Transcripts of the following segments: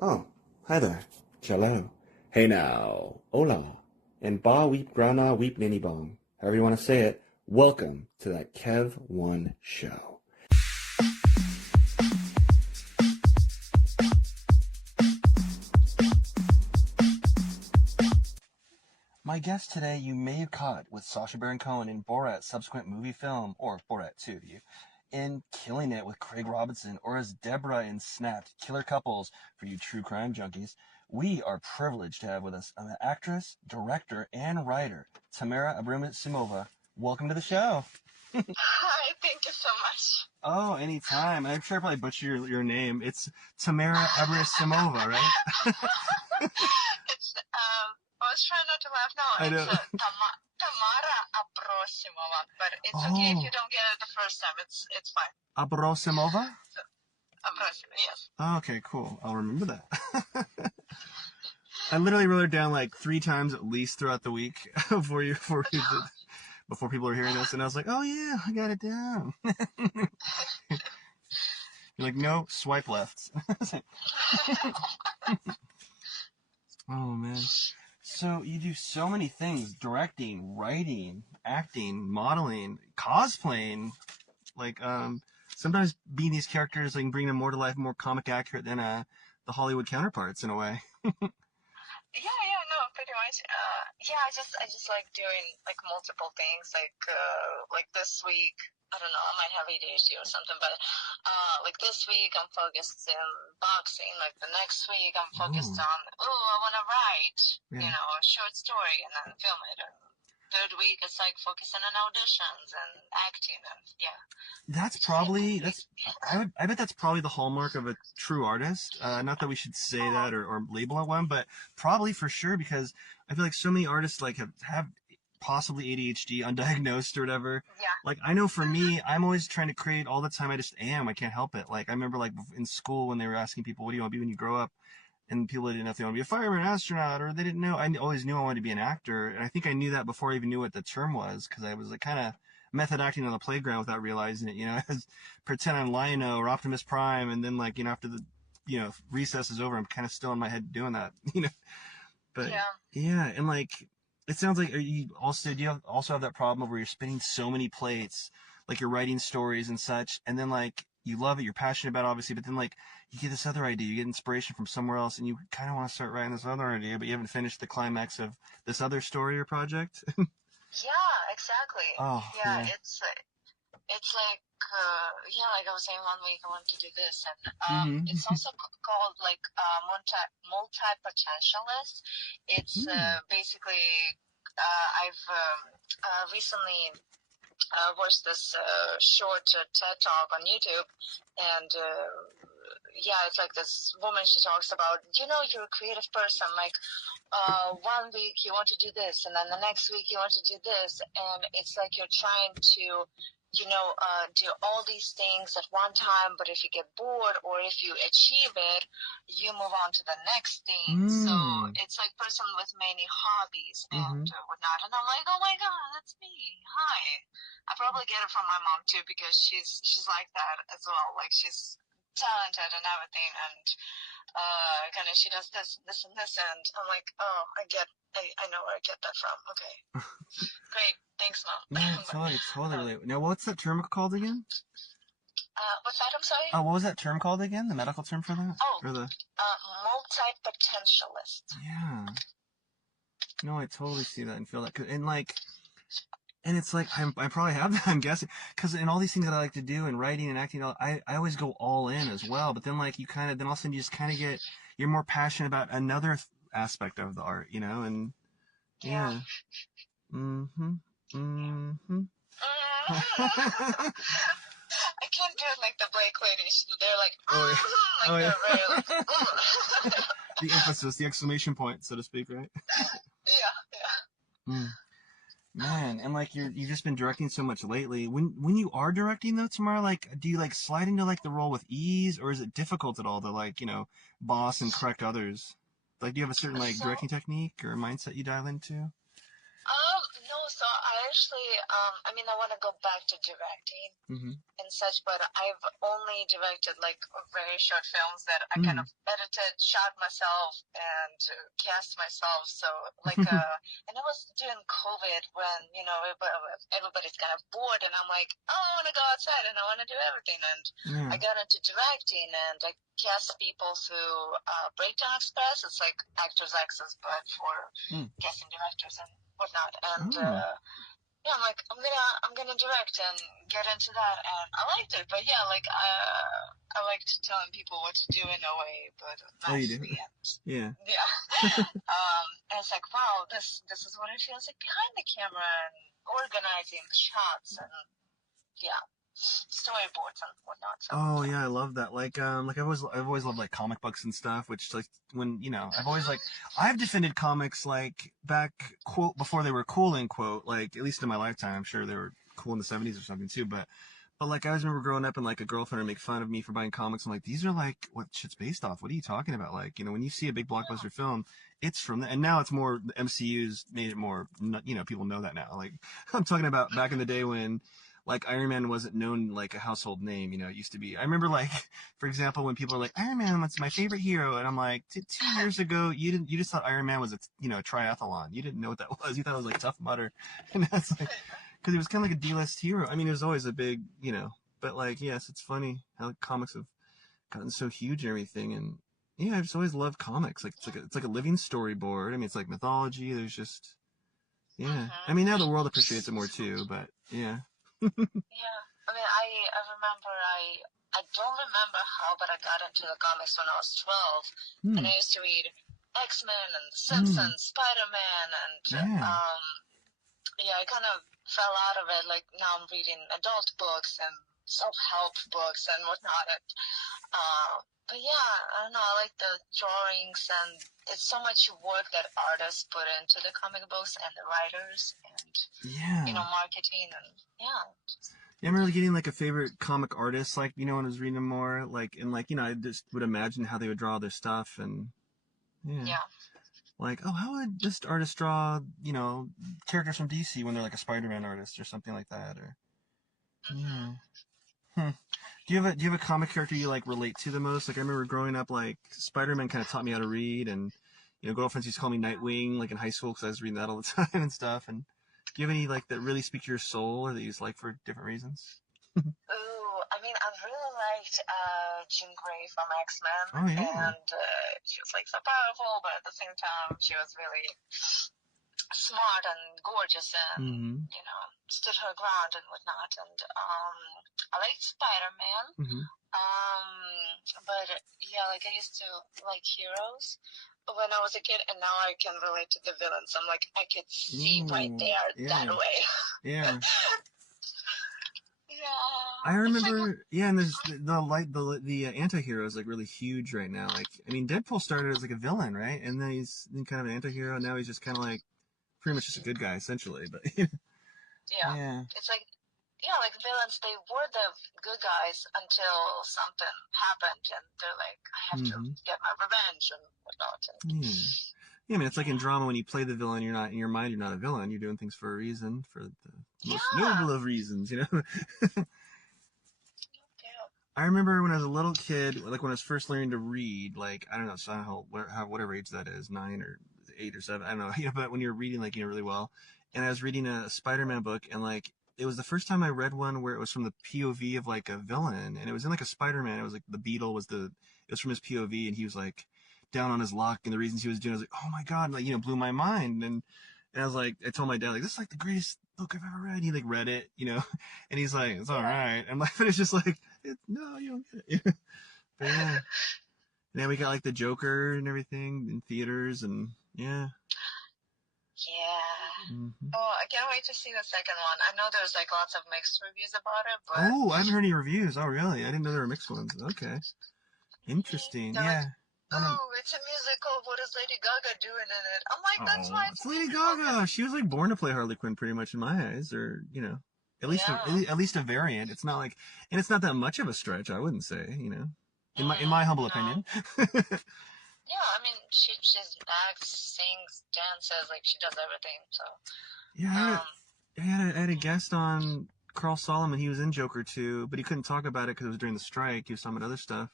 Oh, hi there. Cello. Hey now. Hola. And ba weep grana weep ninny bong. However you want to say it. Welcome to that Kev1 show. My guest today you may have caught with Sacha Baron Cohen in Borat's subsequent movie film, or Borat 2 to you, in Killing It with Craig Robinson, or as Deborah in Snapped, Killer Couples for you true crime junkies. We are privileged to have with us an actress, director, and writer, Tamara Abrosimova. Welcome to the show. Hi, thank you so much. Oh, anytime. I'm sure I probably butchered your name. It's Tamara Abrosimova, right? It's I was trying not to laugh. No, I know. it's Tamara Abrosimova, but it's okay if you don't get it the first time. It's fine. Abrosimova? So, Abrosimova, yes. Oh, okay, cool. I'll remember that. I literally wrote it down like 3 times at least throughout the week before people were hearing this, and I was like, oh yeah, I got it down. You're like, no, swipe left. Oh man. So you do so many things: directing, writing, acting, modeling, cosplaying. Like sometimes being these characters, like bring them more to life, more comic accurate than the Hollywood counterparts in a way. Yeah, no, pretty much. I just like doing like multiple things. Like this week, I don't know, I might have ADHD or something, but like this week I'm focused in boxing. Like the next week I'm focused on, I want to write, a short story and then film it. And third week it's like focusing on auditions and acting and I bet that's probably the hallmark of a true artist. Not that we should say that or label it one, but probably for sure, because I feel like so many artists like have possibly ADHD, undiagnosed or whatever. Yeah. Like I know for me, I'm always trying to create all the time. I just am. I can't help it. Like I remember like in school when they were asking people, what do you want to be when you grow up? And people didn't know if they want to be a fireman, astronaut, or they didn't know. I always knew I wanted to be an actor. And I think I knew that before I even knew what the term was, because I was like kind of method acting on the playground without realizing it. I was pretend I'm Lion-O or Optimus Prime. And then like, after the, recess is over, I'm kind of still in my head doing that, But yeah. And like, it sounds like do you also have that problem where you're spinning so many plates, like you're writing stories and such, and then like you love it, you're passionate about it, obviously, but then like you get this other idea, you get inspiration from somewhere else, and you kind of want to start writing this other idea, but you haven't finished the climax of this other story or project. Yeah, exactly. Oh, yeah. It's like like I was saying, 1 week I want to do this, and it's also called like multi-potentialist. It's basically I've recently watched this short TED talk on YouTube, and it's like this woman, she talks about, you're a creative person, like 1 week you want to do this, and then the next week you want to do this, and it's like you're trying to do all these things at one time, but if you get bored or if you achieve it, you move on to the next thing. So it's like person with many hobbies and whatnot. And I'm like, oh my god, that's me. Hi. I probably get it from my mom too, because she's like that as well. Like she's talented and everything, and kind of she does this and this, and I'm like, oh, I know where I get that from. Okay. Great. Thanks, Mom. No, totally. Now, what's that term called again? What's that? I'm sorry? Oh, what was that term called again? The medical term for that? Oh, multi-potentialist. Yeah. No, I totally see that and feel that. And it's like, I probably have that, I'm guessing. Because in all these things that I like to do, and writing and acting, I always go all in as well. But then, like, then all of a sudden you just kind of you're more passionate about another aspect of the art, and yeah. I can't do it like the Blake ladies. They're like, they're very like, the emphasis, the exclamation point, so to speak, right? Yeah. Man, and like you've just been directing so much lately. When you are directing though, Tamara, like do you like slide into like the role with ease, or is it difficult at all to like boss and correct others? Like, do you have a certain like directing technique or mindset you dial into? No, so I actually, I mean, I want to go back to directing Mm-hmm. and such, but I've only directed like very short films that I kind Mm. of edited, shot myself, and cast myself. So like, and it was during COVID when, you know, everybody's kind of bored, and I'm like, oh, I want to go outside and I want to do everything. And Yeah. I got into directing, and I cast people through Breakdown Express. It's like Actors Access, but for casting directors and whatnot. And yeah, I'm like, I'm gonna direct and get into that, and I liked it. But yeah, like I liked telling people what to do in a way, but nicely. Yeah. Yeah. And it's like, wow, this is what it feels like behind the camera, and organizing the shots, and yeah, storyboards and whatnot. So, oh yeah, I love that. Like I've always loved like comic books and stuff, which like when, you know, I've defended comics like back, quote, before they were cool, end quote, like at least in my lifetime. I'm sure they were cool in the 70s or something too, but like I always remember growing up and like a girlfriend would make fun of me for buying comics. I'm like, these are like what shit's based off. What are you talking about? Like, you know, when you see a big blockbuster film, it's from the, and now it's more, the MCU's made it more, you know, people know that now. Like I'm talking about back in the day when like Iron Man wasn't known like a household name, you know, it used to be. I remember like, for example, when people are like, Iron Man, what's my favorite hero? And I'm like, 2 years ago, you just thought Iron Man was a, you know, a triathlon. You didn't know what that was. You thought it was like Tough Mudder. And that's like, because he was kind of like a D-list hero. I mean, it was always a big, you know, but like, yes, it's funny how comics have gotten so huge and everything. And yeah, I've just always loved comics. Like it's like a living storyboard. I mean, it's like mythology. There's just, yeah. I mean, now the world appreciates it more too, but yeah. Yeah, I mean, I remember I don't remember how, but I got into the comics when I was 12, and I used to read X-Men and The Simpsons, Spider-Man, and yeah, I kind of fell out of it. Like now I'm reading adult books and self-help books and whatnot. And, but yeah, I don't know. I like the drawings, and it's so much work that artists put into the comic books and the writers, and you know, marketing, and yeah. Yeah, I remember getting like a favorite comic artist, like, you know, when I was reading them more, like, and like, you know, I just would imagine how they would draw their stuff, and yeah. Like, oh, how would this artist draw, you know, characters from DC when they're like a Spider-Man artist or something like that, or yeah. Do you have a comic character you like relate to the most? Like I remember growing up, like Spider-Man kind of taught me how to read, and you know, girlfriends used to call me Nightwing, like in high school, because I was reading that all the time and stuff. And do you have any like that really speak to your soul, or that you just like for different reasons? Ooh, I mean, I really liked Jean Grey from X-Men, and she was like so powerful, but at the same time, she was really smart and gorgeous, and you know, stood her ground and whatnot. And I liked Spider-Man, but yeah, like I used to like heroes when I was a kid, and now I can relate to the villains. I'm like, I could see right there that way. Yeah. Yeah. I remember, yeah, and there's the anti-hero is like really huge right now. Like, I mean, Deadpool started as like a villain, right? And then he's kind of an anti-hero, and now he's just kind of like pretty much just a good guy, essentially. But yeah, it's like, yeah, like villains, they were the good guys until something happened, and they're like, I have to get my revenge and whatnot. And, yeah, I mean, it's like in drama when you play the villain, you're not in your mind, you're not a villain. You're doing things for a reason, for the most noble of reasons, you know. I remember when I was a little kid, like when I was first learning to read, like I don't know, so I don't know whatever age that is, 9 or 8 or 7, I don't know, you know, but when you're reading, like, you know, really well, and I was reading a Spider-Man book, and like it was the first time I read one where it was from the POV of like a villain, and it was in like a Spider-Man. It was like the Beetle was it was from his POV, and he was like down on his luck, and the reasons he was doing, I was like, oh my god, and, like, you know, blew my mind, and I was like, I told my dad, like, this is like the greatest book I've ever read. He like read it, you know, and he's like, it's all right. I'm like, but it's just like, no, you don't get it. But yeah. And then we got like the Joker and everything in theaters, and yeah. Yeah. Oh, I can't wait to see the second one. I know there's like lots of mixed reviews about it, but oh, I haven't heard any reviews. Oh, really? I didn't know there were mixed ones. Okay. Interesting. Yeah. Like, oh, it's a musical. What is Lady Gaga doing in it? I'm like, that's why it's Lady Gaga. She was like born to play Harley Quinn, pretty much in my eyes, or you know, at least a variant. It's not like, and it's not that much of a stretch, I wouldn't say, you know, in my humble opinion. Yeah, I mean, she just acts, sings, dances, like she does everything. So yeah, I had a guest on Carl Solomon. He was in Joker 2, but he couldn't talk about it because it was during the strike. He was talking about other stuff.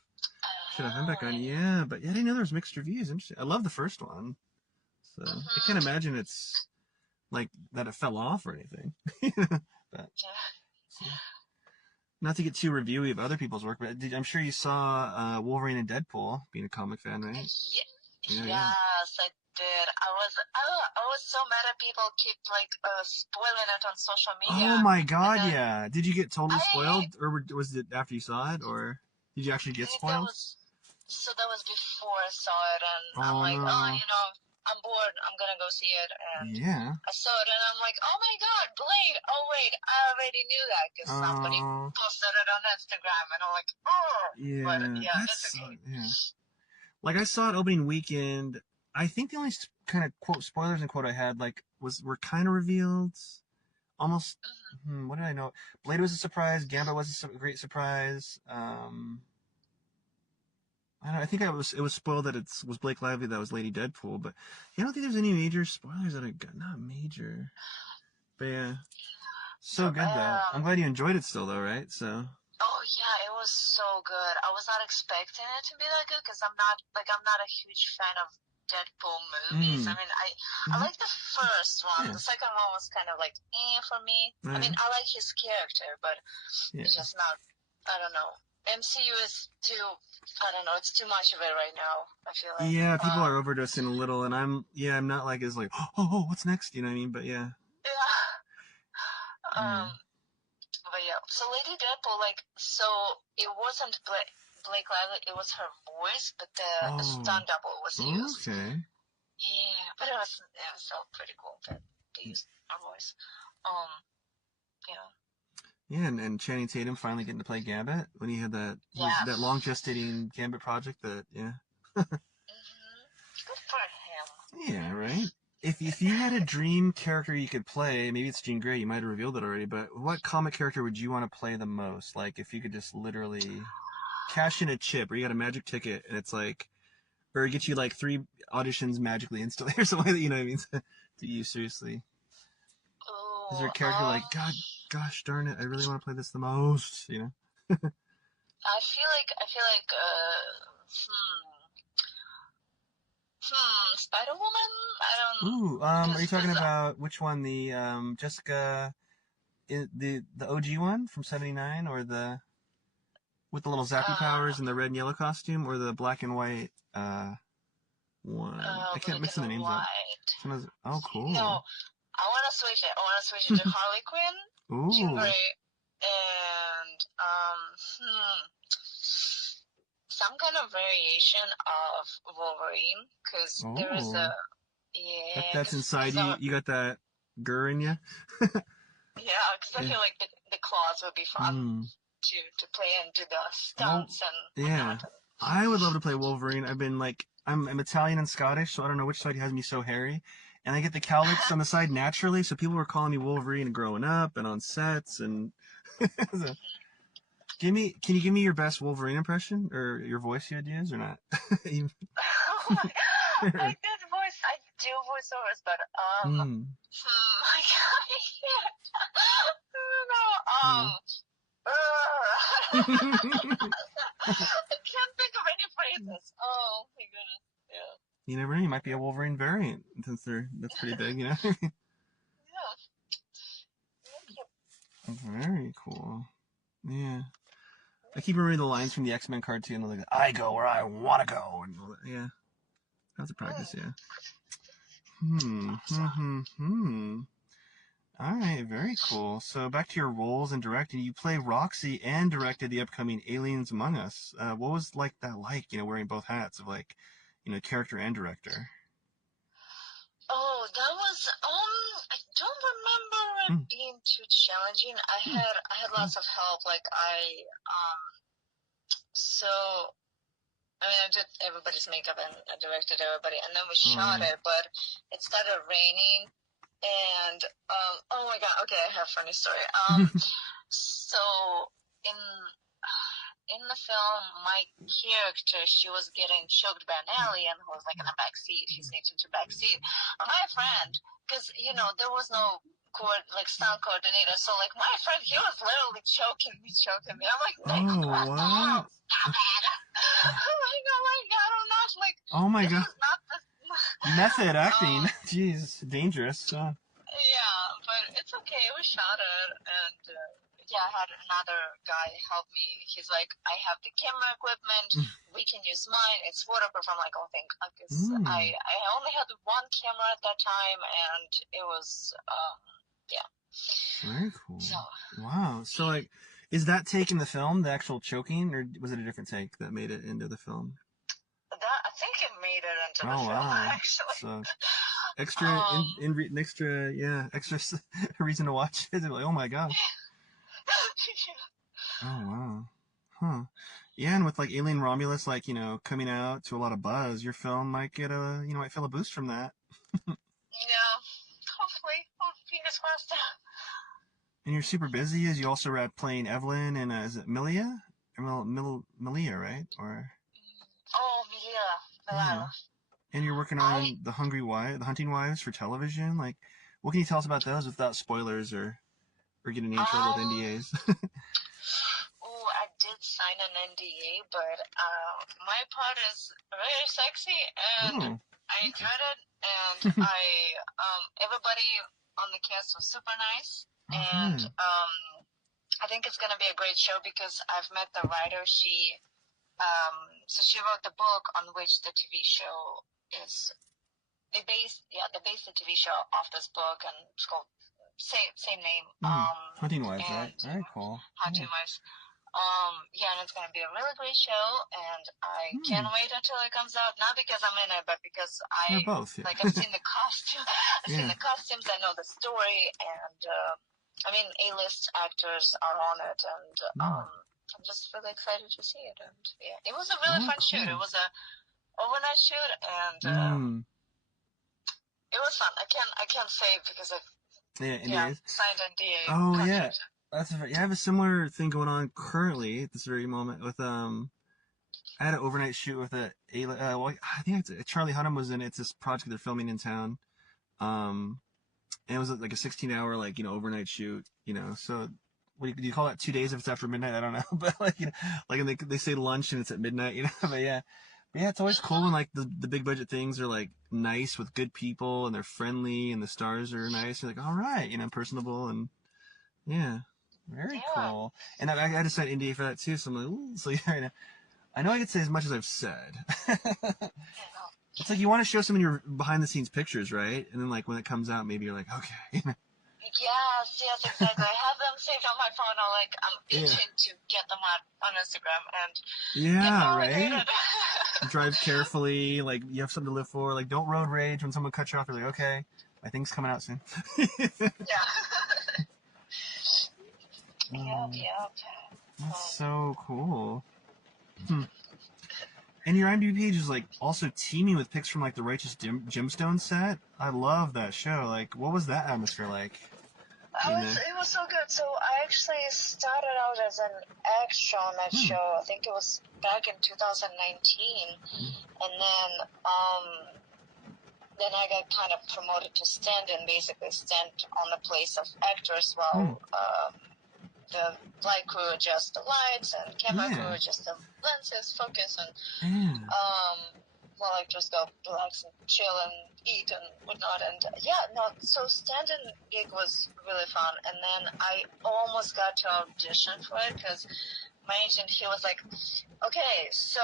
Should have him back on. Yeah, but yeah, I didn't know there was mixed reviews. Interesting. I love the first one. So I can't imagine it's like that it fell off or anything. But, so. Not to get too reviewy of other people's work, but I'm sure you saw Wolverine and Deadpool, being a comic fan, right? Yes, I did. I was so mad at people keep like spoiling it on social media. Oh my god, yeah. Did you get totally spoiled, or was it after you saw it, or did you actually get spoiled? That was before I saw it, and I'm like, I'm bored. I'm gonna go see it, and I saw it, and I'm like, oh my god, Blade! Oh wait, I already knew that because somebody posted it on Instagram, and I'm like, oh, yeah, but yeah, it's okay. Yeah. Like I saw it opening weekend. I think the only kind of quote spoilers and quote I had were kind of revealed. Almost. What did I know? Blade was a surprise. Gambit was a great surprise. I think it was spoiled that it was Blake Lively that was Lady Deadpool, but I don't think there's any major spoilers that I got. Not major. But yeah. So good though. I'm glad you enjoyed it still though, right? So. Oh yeah, it was so good. I was not expecting it to be that good because I'm not a huge fan of Deadpool movies. I mean, I like the first one. The second one was kind of like for me. I mean, I like his character, but it's just not. I don't know. MCU is too. I don't know. It's too much of it right now. I feel like. Yeah, people are overdosing a little, and I'm not like as like what's next? You know what I mean? But yeah. Yeah. But yeah, so Lady Deadpool, so it wasn't Blake Lively, it was her voice, but the stunt double was used. Okay. Yeah, but it was so pretty cool that they used her voice. Yeah, and Channing Tatum finally getting to play Gambit when he had that long gestating Gambit project Good for him. Yeah, right? If you had a dream character you could play, maybe it's Jean Grey, you might have revealed it already, but what comic character would you want to play the most? Like, if you could just literally cash in a chip, or you got a magic ticket, and it's like, or it gets you like 3 auditions magically instantly, or something like that, you know what I mean? To you, seriously. Is there a character like, gosh darn it, I really want to play this the most, you know? I feel like, Spider-Woman? I don't... Ooh, are you talking about which one? The, Jessica, the OG one from 79, or the, with the little zappy powers and the red and yellow costume, or the black and white, one? I can't mix the names up. Oh, cool. No, I want to switch it. I want to switch it to Harley Quinn, Jean Grey, and, some kind of variation of Wolverine, because there is a... Yeah. That's inside you. You got that gur in you? Yeah, because I feel like the claws would be fun to play and do the stunts and whatnot. I would love to play Wolverine. I'm Italian and Scottish, so I don't know which side has me so hairy. And I get the cowlicks on the side naturally, so people were calling me Wolverine growing up and on sets. And so, can you give me your best Wolverine impression, or your voice you'd use, or not? I did voice. I do voiceovers, but I can't. I can't think of any phrases. Oh my goodness. Yeah. You never know. You might be a Wolverine variant, since that's pretty big, you know. Very cool. Yeah. I keep remembering the lines from the X-Men cartoon, like, I go where I want to go, and all that. Yeah. That's a practice, yeah. Alright, very cool. So back to your roles in directing. You play Roxy and directed the upcoming Aliens Among Us. What was that like, wearing both hats of character and director? Oh, that was I don't remember it being too challenging. I had lots of help. I did everybody's makeup and I directed everybody, and then we shot it, but it started raining, and oh my god, okay, I have a funny story. So in the film, my character, she was getting choked by an alien who was like in a back seat. He sneaked into the back seat. My friend, because there was no stunt coordinator, so like my friend, he was literally choking me. I'm like, Nick, Oh, what? stop it! I'm like, oh my god, I'm not like. Oh my this god. is not the. Method acting. Jeez, dangerous. Yeah, but it's okay. We shot it, and I had another guy help me. He's like, I have the camera equipment. We can use mine. It's waterproof. I'm like, oh, thank God, because I only had one camera at that time, and it was Very cool. So, wow. So like, is that take in the film, the actual choking, or was it a different take that made it into the film? I think it made it into the film, wow. actually. So extra reason to watch it. Like, oh my god. Yeah. Oh wow. Huh. Yeah, and with like Alien Romulus, like, coming out to a lot of buzz, your film might get might feel a boost from that. Yeah. Hopefully. Fingers crossed. And you're super busy as you also were playing Evelyn and is it Milia? Or Milia, right? Or Milia. yeah. And you're working on the Hunting Wives for television. Like, what can you tell us about those without spoilers or getting in trouble with NDAs? I did sign an NDA, but my part is very sexy, and I enjoyed it. And everybody on the cast was super nice, and I think it's gonna be a great show because I've met the writer. She wrote the book on which the TV show is. They based the TV show off this book, and it's called same name. Hunting Wives, right? Very cool. Hunting Wives. And it's gonna be a really great show, and I can't wait until it comes out. Not because I'm in it, but because You're both, yeah. I've seen the costume. Seen the costumes. I know the story, and A-list actors are on it, and I'm just really excited to see it. And it was a really fun shoot. It was a overnight shoot, and it was fun. I can't say because I signed NDA. Oh contract. I have a similar thing going on currently at this very moment with I had an overnight shoot with I think it's Charlie Hunnam was in it. It's this project they're filming in town. And it was like a 16-hour overnight shoot, so what do you call it? 2 days if it's after midnight? I don't know. But they say lunch and it's at midnight, but yeah, it's always cool when the big budget things are nice with good people and they're friendly and the stars are nice. You're like, all right, personable and yeah. Very cool. And I had to sign NDA for that too, so I'm like, ooh. So yeah, I know I could say as much as I've said. It's like you want to show some of your behind-the-scenes pictures, right? And then when it comes out, maybe you're like, okay. Yes, exactly. I have them saved on my phone. I'm itching to get them on Instagram and right. Drive carefully. You have something to live for. Don't road rage when someone cuts you off. You're like, okay, my thing's coming out soon. Yep. That's so cool. And your IMDb page is also teeming with pics from the Righteous Gemstones set. I love that show. What was that atmosphere like? It was so good. So I actually started out as an extra on that show. I think it was back in 2019, and then I got kind of promoted to stand-in, basically stand on the place of actors while the light crew adjusts the lights and camera crew adjusts the lenses, focus, and while actors go relax and chill and eat and whatnot. And so stand-in gig was really fun. And then I almost got to audition for it because my agent, he was like, okay, so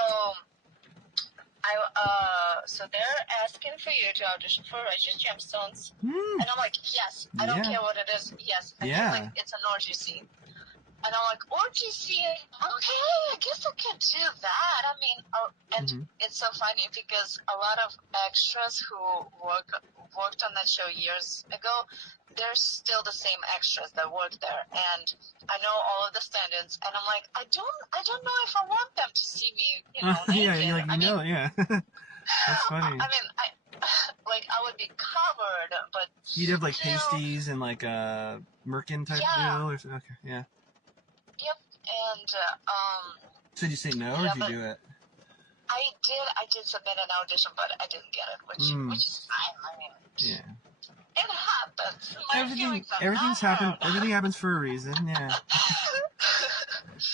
they're asking for you to audition for Righteous Gemstones. And I'm like, yes, I don't care what it is. Yes, I feel like it's an orgy scene. And I'm like, orgy scene? Okay, I guess I can do that. I mean, and it's so funny because a lot of extras who worked on that show years ago, they're still the same extras that work there. And I know all of the stand-ins, and I'm like, I don't know if I want them to see me, naked. That's funny. I mean, I would be covered, but you'd have pasties and a merkin type deal, or okay, yeah. Yep, and So did you say no, or Yeah, did you but do it? I did submit an audition, but I didn't get it, which is fine. I mean, Yeah. it happens. My feelings are Everything's not happened. hurt. Everything happens for a reason. Yeah.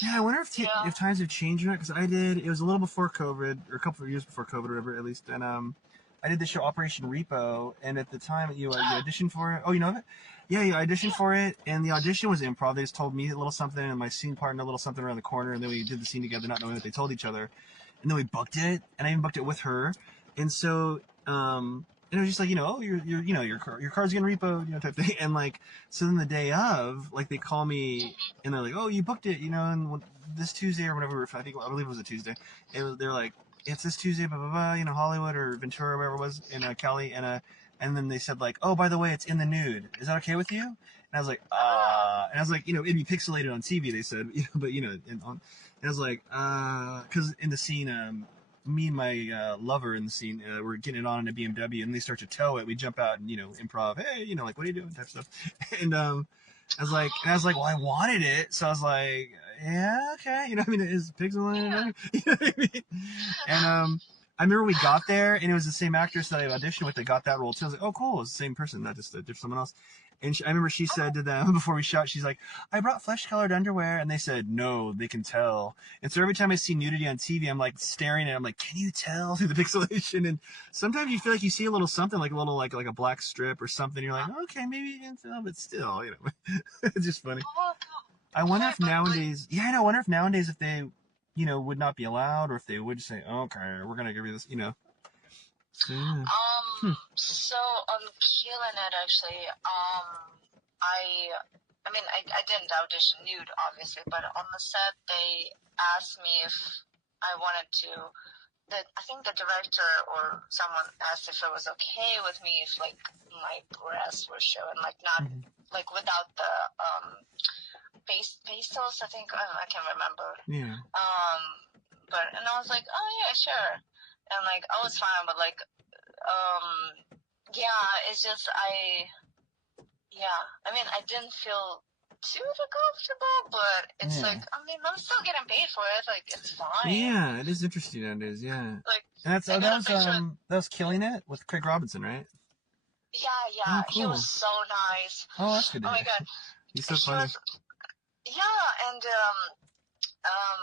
Yeah, I wonder Yeah. if times have changed or not. Because I did. It was a little before COVID, or a couple of years before COVID, or whatever, at least. And I did the show Operation Repo, and at the time you auditioned for it. Oh, you know it? Yeah, you auditioned for it, and the audition was improv. They just told me a little something, and my scene partner a little something around the corner, and then we did the scene together, not knowing what they told each other. And then we booked it, and I even booked it with her. And so, and it was just like, oh, your car's getting repoed, type thing. And like, so then the day of, like, they call me, and they're like, oh, you booked it, and this Tuesday or whatever. I believe it was a Tuesday. They're like, it's this Tuesday, blah blah blah, Hollywood or Ventura, or wherever it was, in Cali, and then they said like, oh, by the way, it's in the nude. Is that okay with you? And I was like, and I was like, it'd be pixelated on TV. They said, but and I was like, because in the scene, me and my lover in the scene, we're getting it on in a BMW, and they start to tow it. We jump out and improv, hey, like, what are you doing, type stuff. And I was like, well, I wanted it, so I was like, yeah, okay, it is pixelated. You know what I mean? And I remember we got there, and it was the same actress that I auditioned with that got that role too. I was like, oh, cool, it's the same person, not just someone else. And I remember she said to them before we shot, she's like, I brought flesh-colored underwear. And they said, no, they can tell. And so every time I see nudity on TV, I'm like staring at it. I'm like, can you tell through the pixelation? And sometimes you feel like you see a little something, like a little, like a black strip or something. You're like, okay, maybe you can tell, but still, it's just funny. I wonder if nowadays, I wonder if nowadays if they, would not be allowed, or if they would say, oh, okay, we're going to give you this, So, yeah. So on Killing It, actually, I didn't audition nude, obviously, but on the set, they asked me if I wanted to, I think the director or someone asked if it was okay with me if, like, my breasts were showing, like, not, like, without the, pastels, I think, I can't remember. Yeah. And I was like, oh, yeah, sure. And, like, I was fine, but, like, it's just, I didn't feel too comfortable, but it's like, I'm still getting paid for it, like, it's fine. Yeah, it is interesting nowadays, yeah. Like, and that was Killing It with Craig Robinson, right? Yeah, oh, cool. He was so nice. Oh, that's good. Oh my god. He's so funny. And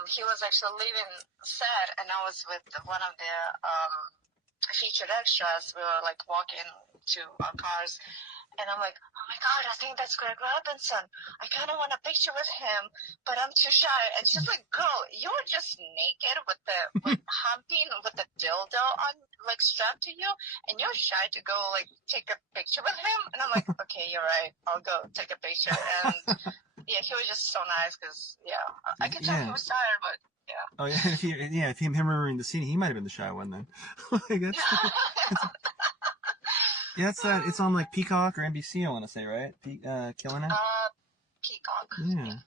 he was actually leaving set, and I was with one of the featured extras. We were like walking to our cars, and I'm like, oh my god, I think that's Greg Robinson. I kind of want a picture with him, but I'm too shy. And she's like, girl, you're just naked with humping with the dildo on, like, strapped to you, and you're shy to go, like, take a picture with him. And I'm like, okay, you're right. I'll go take a picture. And yeah, he was just so nice because, I could tell he was tired, but yeah. Oh yeah, if him remembering the scene, he might have been the shy one then. Yeah, it's on like Peacock or NBC, I want to say, right? Killing It. Peacock. Yeah.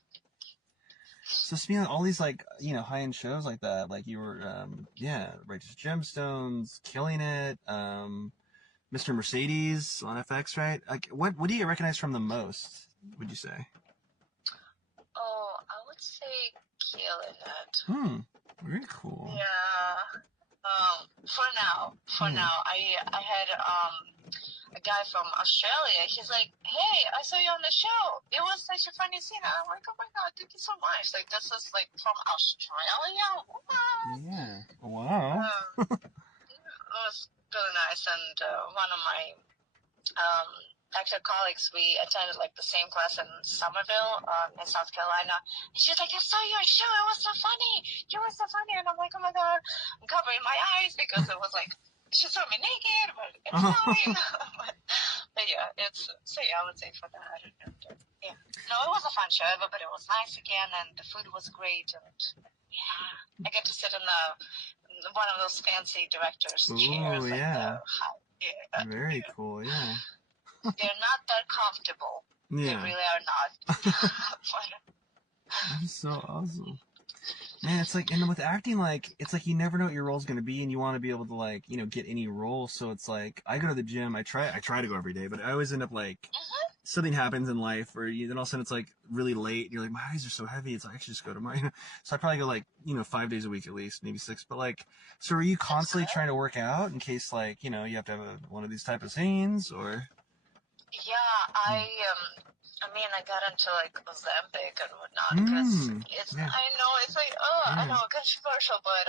So speaking of all these, like, high-end shows like that, like you were, Righteous Gemstones, Killing It, Mr. Mercedes on FX, right? Like, what do you recognize from the most, would you say? Oh, I would say Killing It. Very cool. Yeah. For now, I had a guy from Australia. He's like, hey, I saw you on the show. It was such a funny scene. I'm like, oh my god, thank you so much. Like, this is like from Australia. What? Yeah. Wow. It was really nice. And one of my actor colleagues, we attended like the same class in Somerville, in South Carolina. And she's like, I saw your show. It was so funny. You were so funny. And I'm like, oh my god, I'm covering my eyes because it was like, she saw me naked, but it's fine. but yeah, I would say for that. And, yeah. No, it was a fun show, but it was nice again, and the food was great, and yeah, I get to sit in one of those fancy directors' chairs. Like Very cool, yeah. They're not that comfortable. Yeah. They really are not. That's so awesome. Man, it's like, and with acting, like, it's like you never know what your role's gonna be, and you want to be able to, like, get any role. So it's like, I go to the gym, I try to go every day, but I always end up like, Hmm. something happens in life, or then all of a sudden it's like really late, and you're like, my eyes are so heavy. It's like I should just go to my, so I probably go like, 5 days a week at least, maybe six. But like, so are you That's constantly good. trying to work out in case like, you have to have one of these type of scenes, or? Yeah, I mean, I got into like ozempic and whatnot because Mm, yeah, I know it's like, oh, I yeah, know, controversial, but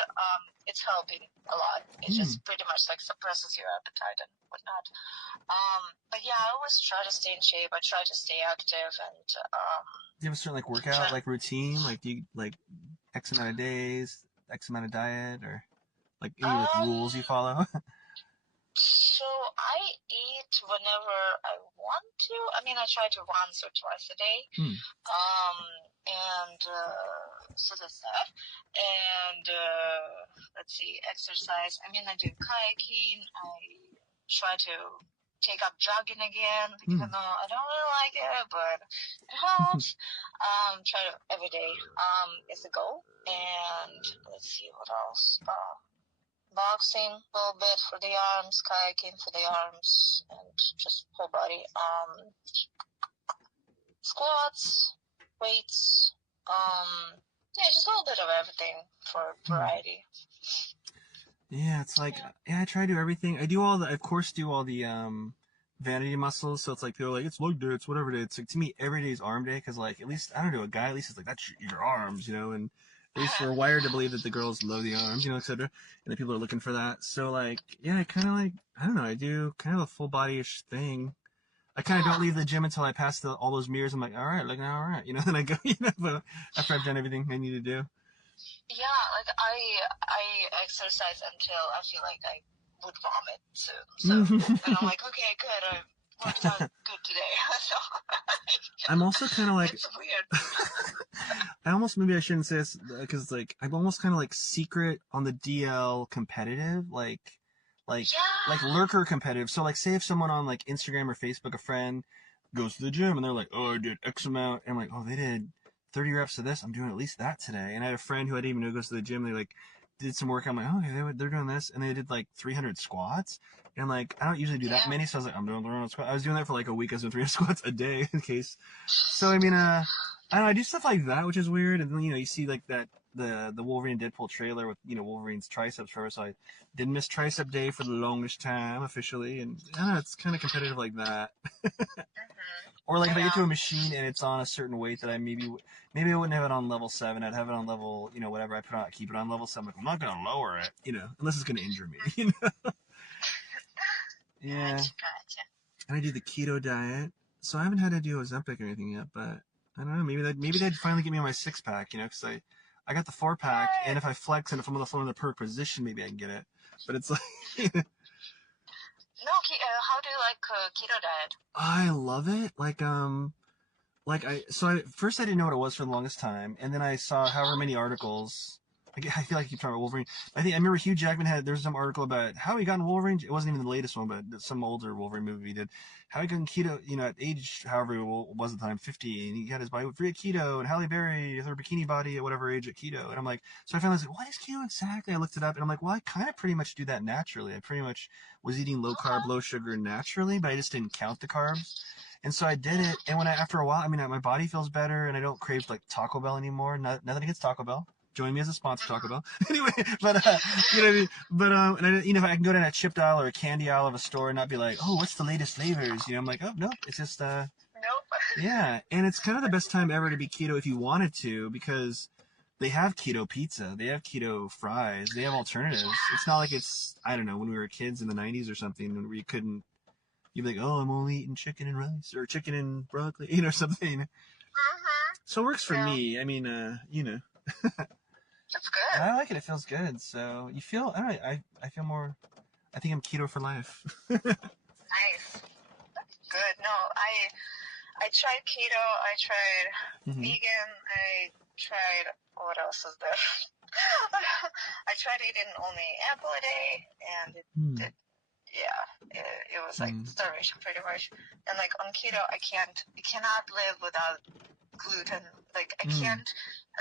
it's helping a lot. It mm. just pretty much like suppresses your appetite and whatnot. But yeah, I always try to stay in shape. I try to stay active and Do you have a certain like try. workout like routine? Like do you like X amount of days, X amount of diet, or like any like Um, rules you follow? so I eat whenever I want to. I mean, I try to once or twice a day. Hmm. And so that's that. And let's see, exercise. I mean, I do kayaking. I try to take up jogging again, Hmm. even though I don't really like it, but it helps. Try to every day. Is the goal. And let's see what else. Boxing a little bit for the arms, kayaking for the arms, and just whole body. Squats, weights, yeah, just a little bit of everything for Hmm. variety. Yeah, it's like, Yeah. yeah, I try to do everything. I do all the, of course, do all the vanity muscles. So it's like people are like, it's leg day, it's whatever day. It's like to me, every day is arm day because like at least I don't know, a guy at least it's like that's your arms, and at least we're wired to believe that the girls love the arms, etc. And the people are looking for that. So like, yeah, I kind of like, I don't know, I do kind of a full body-ish thing. I kind of don't Yeah. leave the gym until I pass all those mirrors. I'm like, all right, looking all right, then I go, but after I've done everything I need to do. Yeah, like I exercise until I feel like I would vomit soon. So and I'm like, okay, good, I worked out good today. So I'm also kind of like, it's weird. I almost maybe I shouldn't say this because like I'm almost kind of like secret on the DL competitive, like like Yeah. lurker competitive. So like say if someone on like Instagram or Facebook, a friend goes to the gym and they're like, oh, I did X amount, and I'm like, oh, they did 30 reps of this. I'm doing at least that today. And I had a friend who I didn't even know goes to the gym. They like did some work. I'm like, oh, okay, they're doing this, and they did like 300 squats. And like I don't usually do that Damn. many, so I was like, I'm doing 300 squats. I was doing that for like a week. I was doing 300 squats a day in case. So I mean, I don't know. I do stuff like that, which is weird. And then you see like that the Wolverine and Deadpool trailer with Wolverine's triceps first. So I did miss tricep day for the longest time officially, and I don't know, it's kind of competitive like that. Or like if I get to Yeah. a machine and it's on a certain weight that I maybe I wouldn't have it on level 7. I'd have it on level whatever I put on. Keep it on level 7. Like, I'm not gonna lower it, unless it's gonna injure me. Yeah. Gotcha, gotcha. And I do the keto diet, so I haven't had to do Ozempic or anything yet, but I don't know. Maybe they'd finally get me on my 6 pack, because I got the 4 pack, and Yay. if I flex and if I'm on the floor in the perfect position, maybe I can get it. But it's like No, how do you like keto diet? I love it. I first I didn't know what it was for the longest time, and then I saw however Mhm. many articles. I feel like I keep talking about Wolverine. I remember Hugh Jackman there's some article about how he got in Wolverine. It wasn't even the latest one, but some older Wolverine movie he did. How he got in keto, at age however it was at the time, 50, and he got his body free at keto, and Halle Berry her bikini body at whatever age at keto, and I'm like, so I finally was like, what is keto exactly? I looked it up, and I'm like, well, I kind of pretty much do that naturally. I pretty much was eating low carb, Okay. low sugar naturally, but I just didn't count the carbs. And so I did it, and Mhm. after a while, I mean, my body feels better, and I don't crave like Taco Bell anymore. Nothing against Taco Bell. Join me as a sponsor, Taco Mhm. Bell. Anyway, but you know what I mean. But and if I can go down a chipped aisle or a candy aisle of a store and not be like, oh, what's the latest flavors? I'm like, oh, nope, it's just Nope. yeah, and it's kind of the best time ever to be keto if you wanted to because they have keto pizza, they have keto fries, they have alternatives. It's not like it's I don't know when we were kids in the '90s or something where you couldn't. You'd be like, oh, I'm only eating chicken and rice or chicken and broccoli, something. Mhm. So it works for Yeah, me. I mean, that's and good. I like it. It feels good. So you feel, I don't know, I feel more, I think I'm keto for life. Nice. That's good. No, I tried keto. I tried Mm-hmm. vegan. I tried what else is there? I tried eating only apple a day, and Hmm. it yeah, it was like starvation pretty much. And like on keto, I cannot live without gluten. Like I Mm. can't,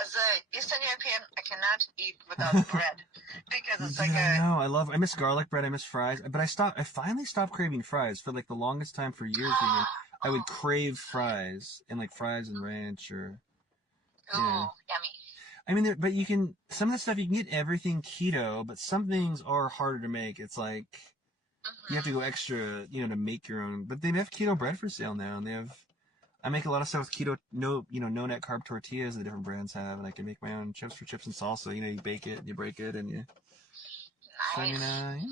as a Eastern European, I cannot eat without bread because it's like Dude, I a know. I miss garlic bread. I miss fries. But I finally stopped craving fries for like the longest time for years. Even I would oh, crave fries and like fries and ranch or yeah. oh, yummy. I mean, but some of the stuff you can get everything keto, but some things are harder to make. It's like you have to go Mm-hmm. extra, to make your own. But they have keto bread for sale now, and I make a lot of stuff with keto, no net carb tortillas that different brands have, and I can make my own chips for chips and salsa. You bake it, you break it, and you. So I mean, Nice.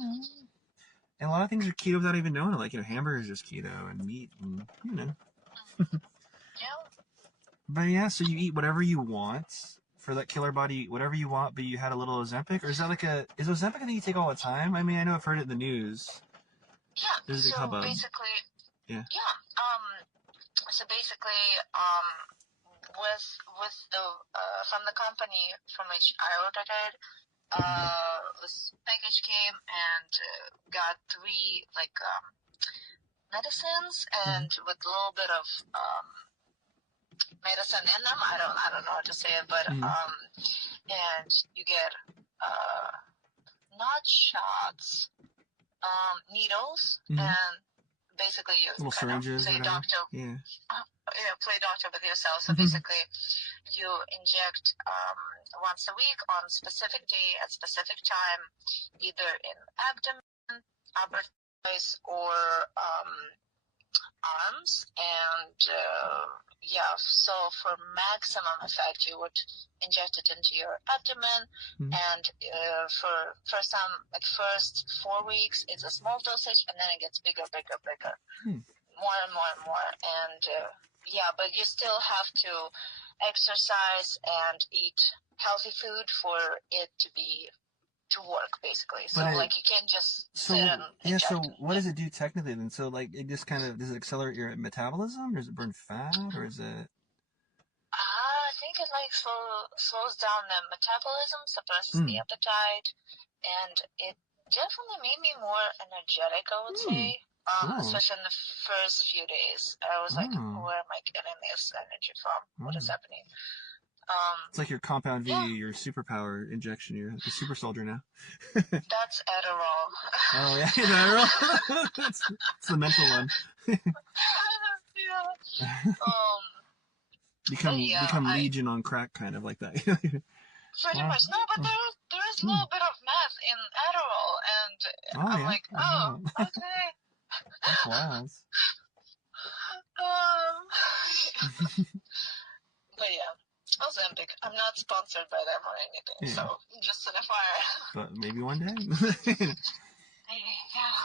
and a lot of things are keto without even knowing it. Like hamburgers is keto and meat, and. Yeah. But yeah, so you eat whatever you want for that killer body, eat whatever you want, but you had a little Ozempic, or is that is Ozempic a thing you take all the time? I mean, I know I've heard it in the news. Yeah. There's a big So hubbub. basically, Yeah. yeah. So basically, with the from the company from which I ordered it, this package came and got 3 like medicines and with a little bit of medicine in them. I don't know how to say it, but and you get not shots, needles, and basically you Little kind of syringes, play whatever. doctor. Yeah. Play doctor with yourself. So basically, you inject once a week on specific day at specific time, either in abdomen, upper thighs, or arms. And so for maximum effect, you would inject it into your abdomen. And for some, like first 4 weeks, it's a small dosage, and then it gets bigger, more and more and more. And but you still have to exercise and eat healthy food for it to work, basically. So like you can't just sit and inject. So what does it do technically then? So like it just kind of, does it accelerate your metabolism, or does it burn fat, or is it? I think it like slows down the metabolism, suppresses the appetite, and it definitely made me more energetic, I would say. Especially in the first few days, I was like, where am I getting this energy from? What is happening? It's like your compound V, your superpower injection. You're a super soldier now. That's Adderall. Oh yeah, Adderall. It's the mental one. Become Legion on crack, kind of like that. Pretty much. No, but there is a little bit of meth in Adderall, and I'm like, okay. That's wild. But yeah, Ozempic. I'm not sponsored by them or anything, so just an FYI. But maybe one day. Maybe, yeah.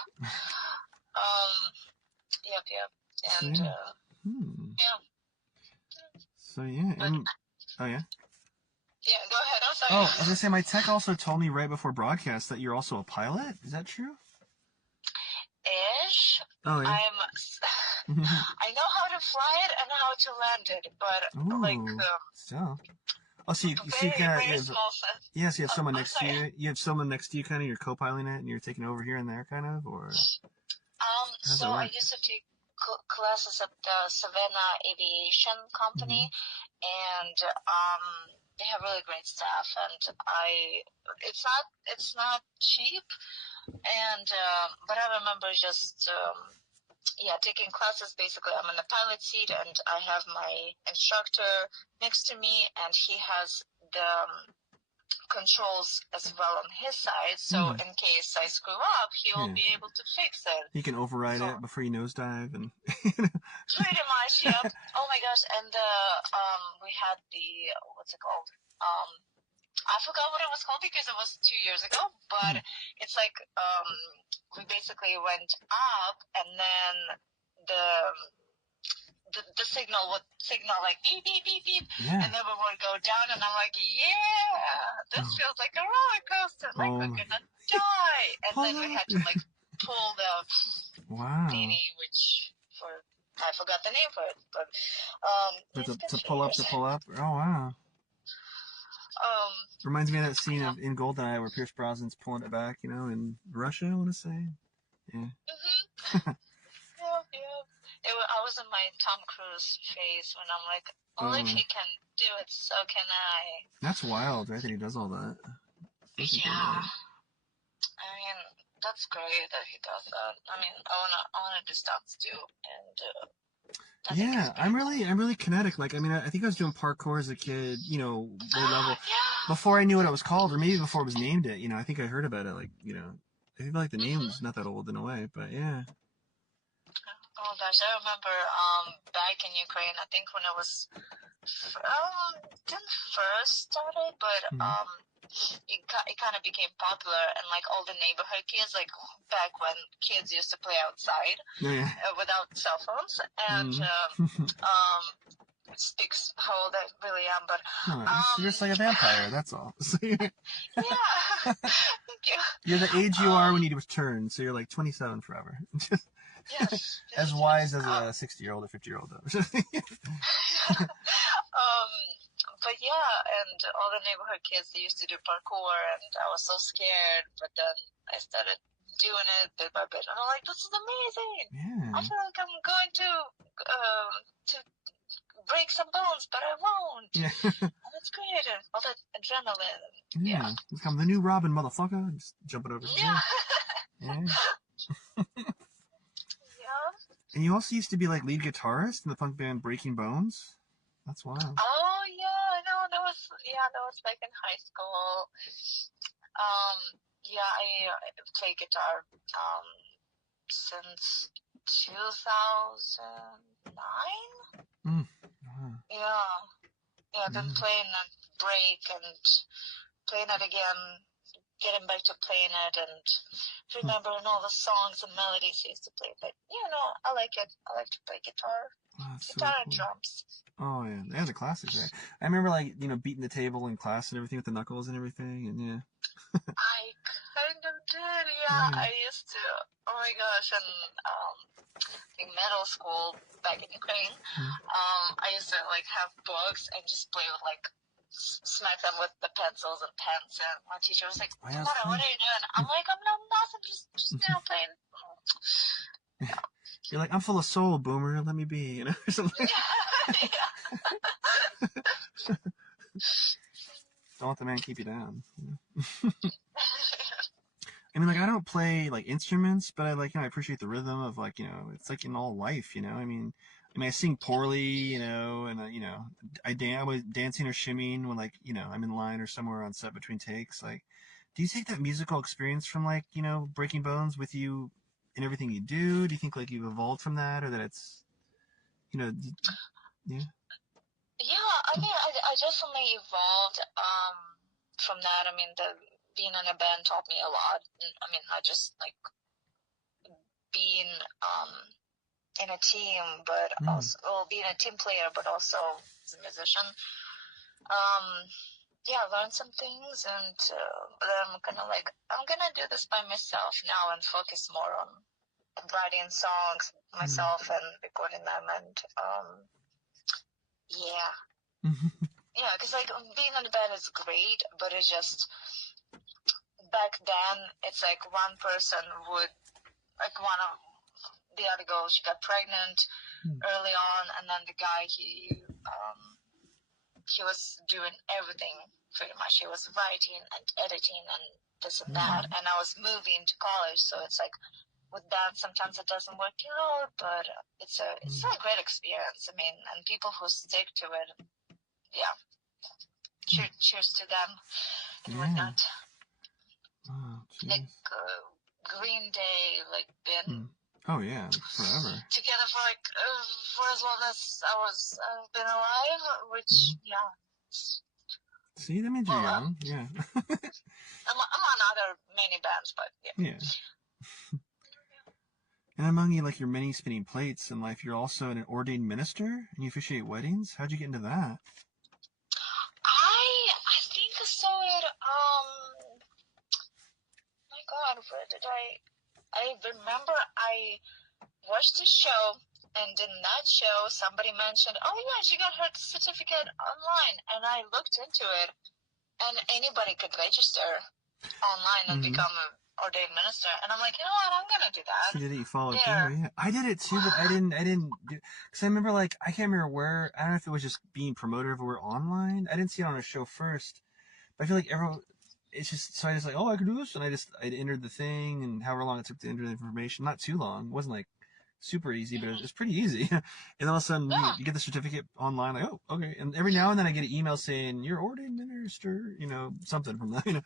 Yep. And yeah. So yeah. Oh yeah. Yeah, go ahead. I'm sorry. Oh, I was gonna say, my tech also told me right before broadcast that you're also a pilot. Is that true? Ish. Oh yeah. I know how to fly it and how to land it, but so. Oh, so you very small sense. Yes, you have someone next to you. You have someone next to you, kind of. You're co-piloting it, and you're taking over here and there, kind of, or. So I used to take classes at the Savannah Aviation Company, and they have really great staff, and it's not cheap, and but I remember just taking classes. Basically, I'm in the pilot seat, and I have my instructor next to me, and he has the controls as well on his side, so in case I screw up, he'll be able to fix it. He can override it before you nosedive, and pretty much, yep. Oh my gosh, and we had the, what's it called? I forgot what it was called because it was 2 years ago, but it's like we basically went up, and then the signal would signal like beep, beep, beep, beep, and then we would go down, and I'm like, this feels like a roller coaster, like we're gonna die. And then we had to like pull the thingy, which I forgot the name for it, but to pull up. Oh wow. Reminds me of that scene in Goldeneye where Pierce Brosnan's pulling it back, in Russia, I want to say. Yeah. Yeah. I was in my Tom Cruise phase when I'm like, if he can do it, so can I. That's wild, right? That he does all that. Yeah. I mean, that's great that he does that. I mean, I wanna do stunts too, and yeah, I'm really kinetic. Like, I mean, I think I was doing parkour as a kid, you know, low level, before I knew what it was called, or maybe before it was named it. You know, I think I heard about it, like, you know, I feel like the name's not that old in a way, but yeah. Oh gosh, I remember back in Ukraine, I think when it was didn't first started, but it kind of became popular, and like all the neighborhood kids, like back when kids used to play outside without cell phones, and speaks how old I really am, but you're just like a vampire, that's all. yeah. Thank you. You're the age you are when you return, so you're like 27 forever. Yes. As wise as a 60-year-old or 50-year-old though. But yeah, and all the neighborhood kids, they used to do parkour, and I was so scared, but then I started doing it bit by bit, and I'm like, this is amazing. Yeah. I feel like I'm going to break some bones, but I won't. Yeah. And it's great. All that adrenaline. Yeah. Become the new Robin, motherfucker. Just jumping over. Yeah. Yeah. Yeah. And you also used to be like lead guitarist in the punk band Breaking Bones. That's wild. Oh yeah, I know. That was like in high school. Yeah, I play guitar since 2009. Yeah, I've been playing at break and playing it again, getting back to playing it and remembering all the songs and melodies I used to play. But I like it. I like to play guitar. Guitar and drums. Oh yeah, they're the classics, right? I remember like beating the table in class and everything with the knuckles and everything, and yeah. I kind of did, yeah. I used to. Oh my gosh, and in middle school back in Ukraine, I used to like have books and just play with like smack them with the pencils and pens, and my teacher was like, what are you doing? I'm like, I'm not nothing, just playing. Yeah. You're like, I'm full of soul, boomer. Let me be, or something. Yeah. Don't let the man keep you down. I mean, like, I don't play like instruments, but I like, I appreciate the rhythm of like, it's like in all life, I mean, I sing poorly, and I was dancing or shimmying when like, I'm in line or somewhere on set between takes. Like, do you take that musical experience from like, Breaking Bones with you in everything you do? Do you think like you've evolved from that, or that it's, yeah? Yeah, I mean, I definitely evolved from that. I mean, being in a band taught me a lot. I mean, not just like being in a team, but also being a team player, but also as a musician. Yeah, I learned some things, and but I'm gonna do this by myself now and focus more on writing songs myself and recording them, and yeah, because like being in a band is great, but it's just back then it's like one person would like one of the other girl, she got pregnant early on, and then the guy he was doing everything pretty much. He was writing and editing and this and that, and I was moving to college, so it's like with band sometimes it doesn't work out, but it's a great experience. I mean, and people who stick to it, yeah, cheers to them and whatnot. Oh, like Green Day, like been oh yeah, forever together for as long as I've been alive, which See, that means you're young. Yeah. I'm on other many bands, but yeah. And among your many spinning plates in life, you're also an ordained minister and you officiate weddings. How'd you get into that? I think I saw it. My God, where did I remember I watched a show, and in that show somebody mentioned, oh yeah, she got her certificate online, and I looked into it, and anybody could register online and become an ordained minister. And I'm like, you know what, I'm going to do that. So you did it, you followed There. through, yeah. I did it too, but I didn't do, cause I remember like, I can't remember where, I don't know if it was just being promoted everywhere online. I didn't see it on a show first, but I feel like everyone, it's just, so I just like, oh, I could do this. And I entered the thing and however long it took to enter the information, not too long. It wasn't like super easy, but it was pretty easy. And all of a sudden you get the certificate online, like, oh, okay. And every now and then I get an email saying, you're ordained minister, you know, something from that, you know.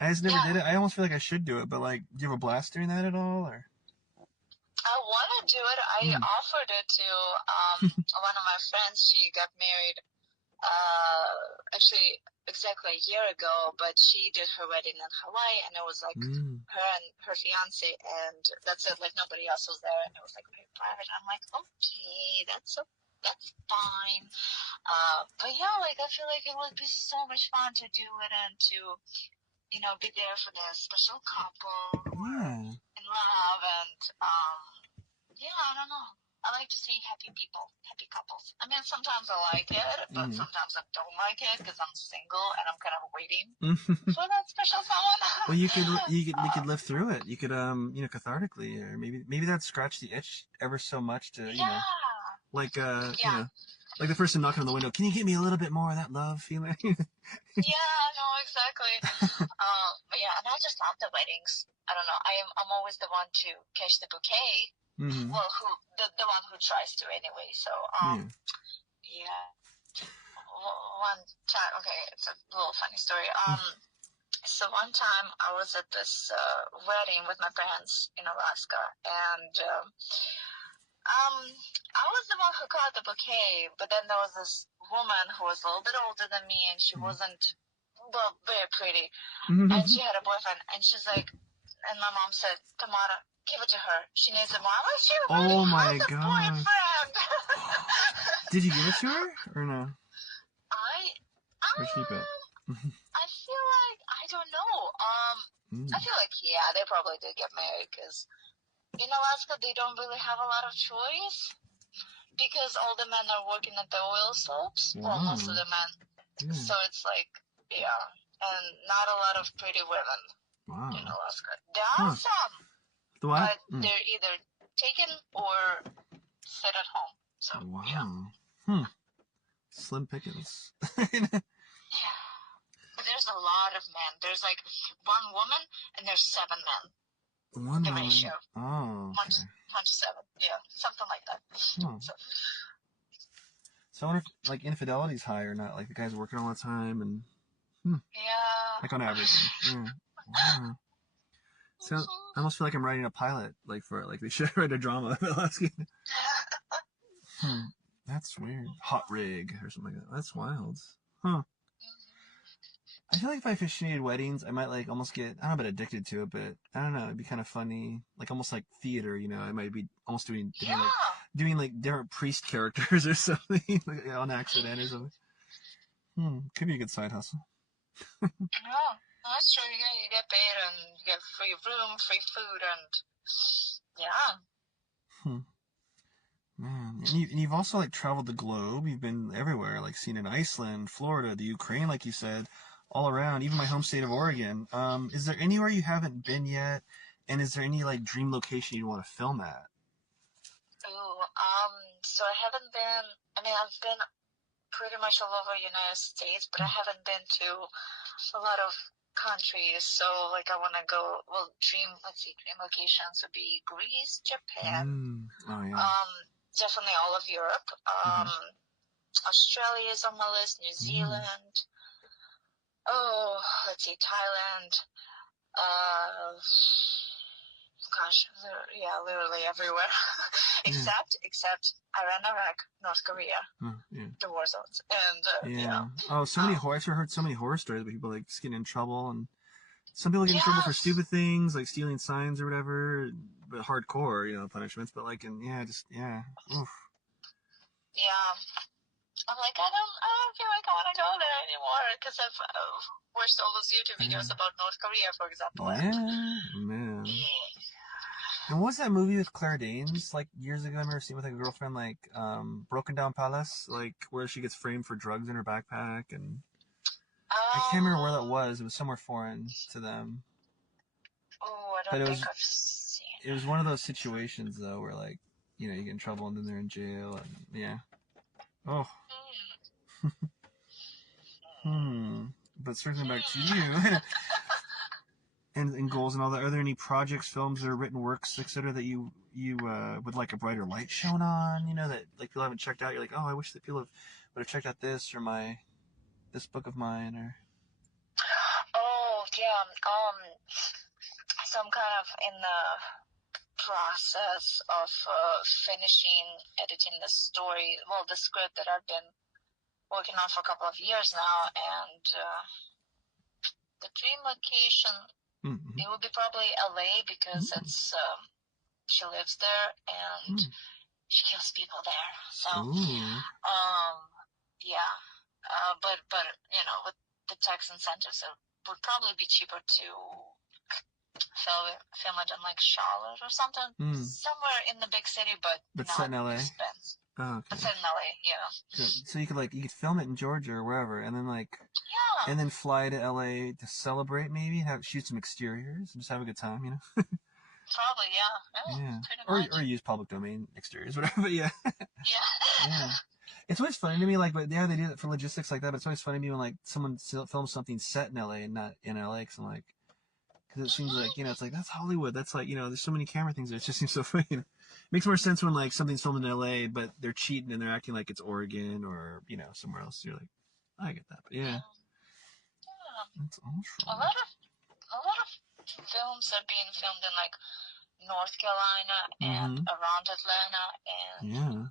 And I just never did it. I almost feel like I should do it, but like, do you have a blast doing that at all, or? I want to do it. I offered it to one of my friends. She got married actually exactly a year ago, but she did her wedding in Hawaii, and it was like her and her fiance, and that's it. Like nobody else was there, and it was like very private. I'm like, okay, that's fine. But yeah, like I feel like it would be so much fun to do it and to, you know, be there for the special couple who are in love, and yeah, I don't know. I like to see happy people, happy couples. I mean, sometimes I like it, but sometimes I don't like it because I'm single and I'm kind of waiting for that special someone. Well, you could live through it. You could you know, cathartically, or maybe that scratched the itch ever so much to you know, like you know, like the person knocking on the window. Can you give me a little bit more of that love feeling? Yeah, no, exactly. But yeah, and I just love the weddings. I don't know. I'm always the one to catch the bouquet. Well, the one who tries to anyway. So yeah. One time, okay, it's a little funny story. So one time I was at this wedding with my parents in Alaska, and I was the one who got the bouquet, but then there was this woman who was a little bit older than me, and she wasn't, well, very pretty, and she had a boyfriend, and she's like, and my mom said, Tamara, give it to her. She needs a mom. She already has a boyfriend. Did you give it to her or no? Or keep it? I feel like, I don't know. I feel like, yeah, they probably did get married because in Alaska, they don't really have a lot of choice because all the men are working at the oil slopes. Well, most of the men. So it's like, yeah, and not a lot of pretty women in Alaska. There are some. But they're either taken or sit at home. So, yeah. Slim pickings. Yeah. There's a lot of men. There's like one woman and there's 7 men. The ratio. Oh. Okay. 1 to 7. Yeah. Something like that. So I wonder if like infidelity's high or not. Like the guy's working all the time and yeah. Like on average. Yeah. Wow. So I almost feel like I'm writing a pilot, like for it. Like they should write a drama. That's weird. Hot rig or something like that. That's wild. Huh. I feel like if I officiated weddings, I might like almost get, I don't know about addicted to it, but I don't know, it'd be kind of funny. Like almost like theater, you know, I might be almost doing like different priest characters or something like, on accident or something. Could be a good side hustle. No, that's true. You get paid and you get free room, free food, and Man, and you've also like traveled the globe. You've been everywhere, like seen in Iceland, Florida, the Ukraine, like you said, all around. Even my home state of Oregon. Is there anywhere you haven't been yet? And is there any like dream location you want to film at? So I haven't been. I mean, I've been pretty much all over the United States, but I haven't been to a lot of countries. So like I want to go. Well, dream locations would be Greece, Japan. Definitely all of Europe. Australia is on my list. New Zealand. Let's see, Thailand. Gosh, literally everywhere. except Iran, Iraq, North Korea. The war zones. And Oh, so many horror. I've heard so many horror stories about people like just getting in trouble, and some people get in trouble for stupid things like stealing signs or whatever. But hardcore, you know, punishments. But like, oof. Yeah. I'm like, I don't feel like I want to go there anymore because I've watched all those YouTube videos about North Korea, for example. Man. Yeah. And what was that movie with Claire Danes, like, years ago? I remember seeing with, like, a girlfriend, like, Broken Down Palace, like, where she gets framed for drugs in her backpack, and I can't remember where that was. It was somewhere foreign to them. Oh, I But don't think I've seen it was one of those situations though where like, you know, you get in trouble and then they're in jail and yeah. Oh. But circling back to you and goals and all that, are there any projects, films, or written works, etc., that you would like a brighter light shown on? You know, that like people haven't checked out. You're like, oh, I wish that people would have checked out this or this book of mine or. Oh yeah, so I'm kind of in the process of finishing editing the story. Well, the script that I've been working on for a couple of years now, and the dream location, it would be probably LA because it's she lives there and she kills people there. So yeah, but you know, with the tax incentives, it would probably be cheaper to film it in like Charlotte or something, somewhere in the big city, but not set in LA. Expensive. Oh, okay. But set in LA, yeah. So you could film it in Georgia or wherever, and then and then fly to LA to celebrate, maybe, and shoot some exteriors and just have a good time, you know. Probably, yeah. Yeah. Pretty much. Or use public domain exteriors, whatever. But yeah. Yeah. It's always funny to me, like, but yeah, they do that for logistics like that. But it's always funny to me when like someone films something set in LA and not in LA, because I'm like, because it seems like, you know, it's like that's Hollywood. That's like, you know, there's so many camera things there. It just seems so funny. You know? It makes more sense when like something's filmed in LA, but they're cheating and they're acting like it's Oregon or, you know, somewhere else. You're like, I get that, but yeah. That's awesome. A lot of films are being filmed in like North Carolina and around Atlanta and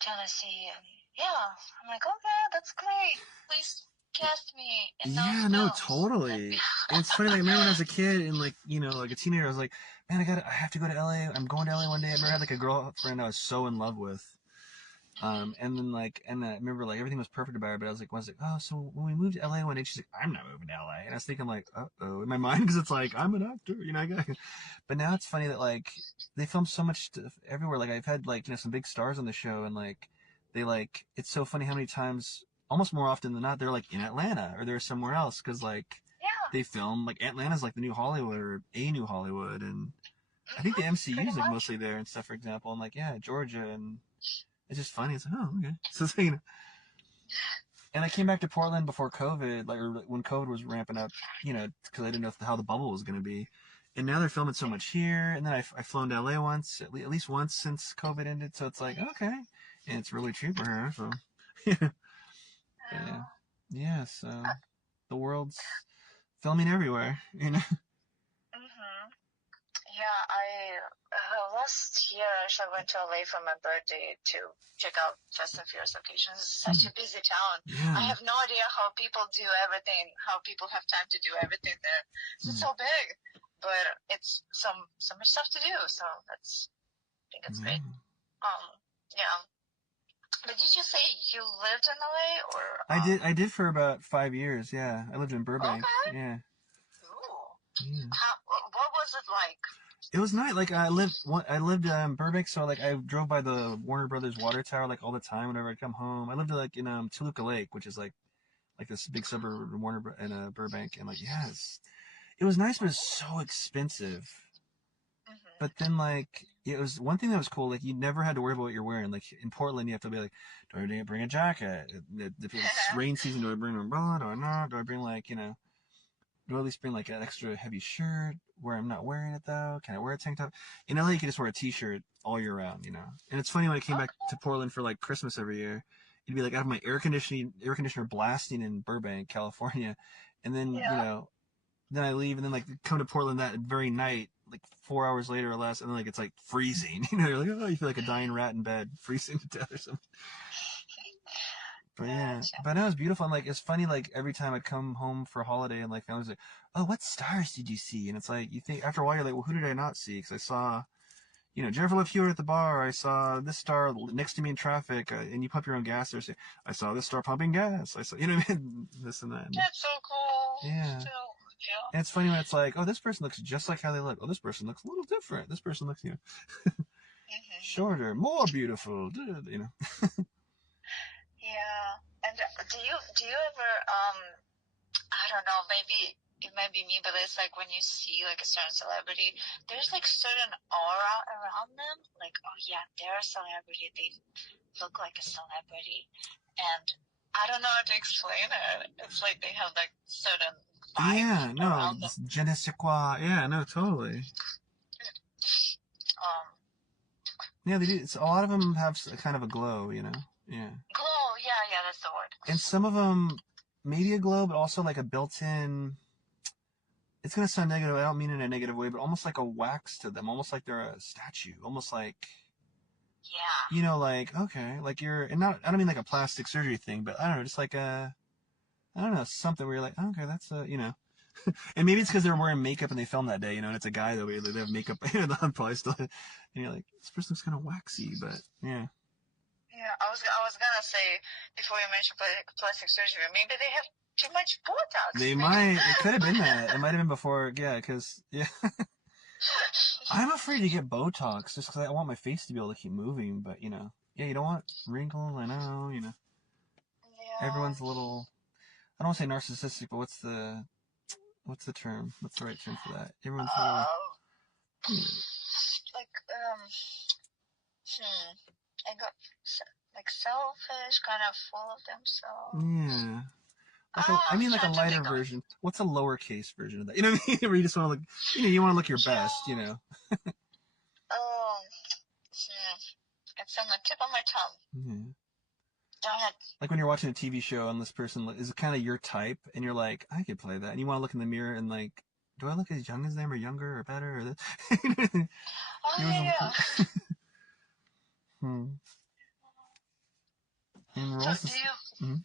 Tennessee, and I'm like, okay, that's great. Please cast me in those films. No, totally. And it's funny, like, I remember when I was a kid and like, you know, like a teenager, I was like, man, I have to go to LA. I'm going to LA one day. I remember I had like a girlfriend I was so in love with. And then like, and I remember like everything was perfect about her, but I was like, oh, so when we moved to LA one day, she's like, I'm not moving to LA. And I was thinking like, uh-oh, in my mind, because it's like, I'm an actor, you know, but now it's funny that like, they film so much stuff everywhere. Like I've had like, you know, some big stars on the show and like, they like, it's so funny how many times, almost more often than not, they're like in Atlanta or they're somewhere else. Cause like, they film, like Atlanta's like the new Hollywood or a new Hollywood. And I think the MCU is like mostly there and stuff, for example. And like, Georgia, and it's just funny. It's like, oh, okay. So, you know. And I came back to Portland before COVID, like, or when COVID was ramping up, you know, because I didn't know how the bubble was going to be. And now they're filming so much here. And then I've flown to LA once, at least once since COVID ended. So it's like, okay. And it's really cheap for her. So, yeah. So the world's filming everywhere, you know. Yeah, last year actually went to LA for my birthday to check out Fast and Furious locations. It's such a busy town. I have no idea how people do everything, how people have time to do everything there. It's so big, but it's so much stuff to do. So I think it's great. Yeah. But did you say you lived in LA or? I did for about 5 years. Yeah, I lived in Burbank. Okay. Yeah. Ooh. What was it like? It was nice. Like I lived in Burbank, so like I drove by the Warner Brothers water tower like all the time whenever I'd come home. I lived like in Toluca Lake, which is like this big suburb of Warner in Burbank, and like it was nice, but it's so expensive. But then like it was one thing that was cool. Like you never had to worry about what you're wearing. Like in Portland, you have to be like, do I bring a jacket? If it's rain season, do I bring an umbrella? Do I not? Do I bring like, you know? Do I at least bring like an extra heavy shirt where I'm not wearing it though? Can I wear a tank top? In LA, you can just wear a t-shirt all year round, you know? And it's funny when I came back to Portland for like Christmas every year, it'd be like I have my air conditioner blasting in Burbank, California. And then, you know, then I leave and then like come to Portland that very night, like 4 hours later or less. And then like, it's like freezing, you know, you're like, oh, you feel like a dying rat in bed, freezing to death or something. But yeah, but no, it was beautiful. And like, it's funny, like every time I'd come home for a holiday and like family's like, oh, what stars did you see? And it's like, you think after a while, you're like, well, who did I not see? Because I saw, you know, Jennifer Love Hewitt at the bar. I saw this star next to me in traffic, and you pump your own gas there. So I saw this star pumping gas. I saw, you know what I mean? This and that. That's so cool. Yeah. And it's funny when it's like, oh, this person looks just like how they look. Oh, this person looks a little different. This person looks, you know, shorter, more beautiful, you know. Yeah. And do you ever I don't know, maybe it might be me, but it's like when you see like a certain celebrity, there's like certain aura around them. Like, oh yeah, they're a celebrity. They look like a celebrity, and I don't know how to explain it. It's like they have like certain vibe Yeah, no, like around them. je ne sais quoi. Yeah, no, totally. Um, Yeah, they do. A lot of them have kind of a glow, Yeah. Glow. Yeah, that's the word. And some of them, maybe a glow, but also like a built-in. It's gonna sound negative. I don't mean it in a negative way, but almost like a wax to them, almost like they're a statue, almost like. Yeah. Like okay, like you're, and not. I don't mean like a plastic surgery thing, but I don't know, just like I don't know, something where you're like, oh, okay, that's And maybe it's because they're wearing makeup and they filmed that day, and it's a guy though. They have makeup, I'm probably still, and you're like, this person looks kind of waxy, but yeah. Yeah, I was gonna say before you mentioned plastic surgery, maybe they have too much Botox. They might. It could have been that. It might have been before. Yeah, because I'm afraid to get Botox just because I want my face to be able to keep moving. But yeah, you don't want wrinkles. I know. Yeah. Everyone's a little. I don't want to say narcissistic, but what's the term? What's the right term for that? Everyone's a little. Like I got like selfish, kind of full of themselves. Yeah. I mean, like a lighter version. What's a lowercase version of that? You know what I mean? Where you just want to look, you want to look your best, It's on the tip of my tongue. Mm-hmm. Go ahead. Like when you're watching a TV show and this person is kind of your type, and you're like, I could play that, and you want to look in the mirror and like, do I look as young as them, or younger, or better, or this? Yeah. And So do you? Mm-hmm.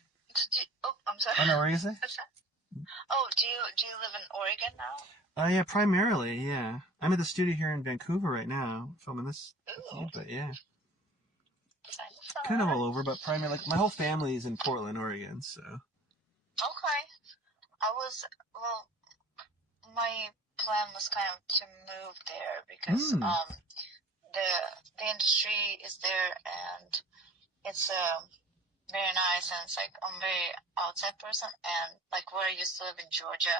Oh, I'm sorry. Oh no, what were you gonna say? Oh, do you live in Oregon now? Yeah, primarily, yeah. I'm at the studio here in Vancouver right now, filming this. Ooh. But yeah. Kind of all over, but primarily, like, my whole family is in Portland, Oregon, so. Okay. My plan was kind of to move there because the industry is there and it's very nice, and it's like I'm a very outside person, and like where I used to live in Georgia,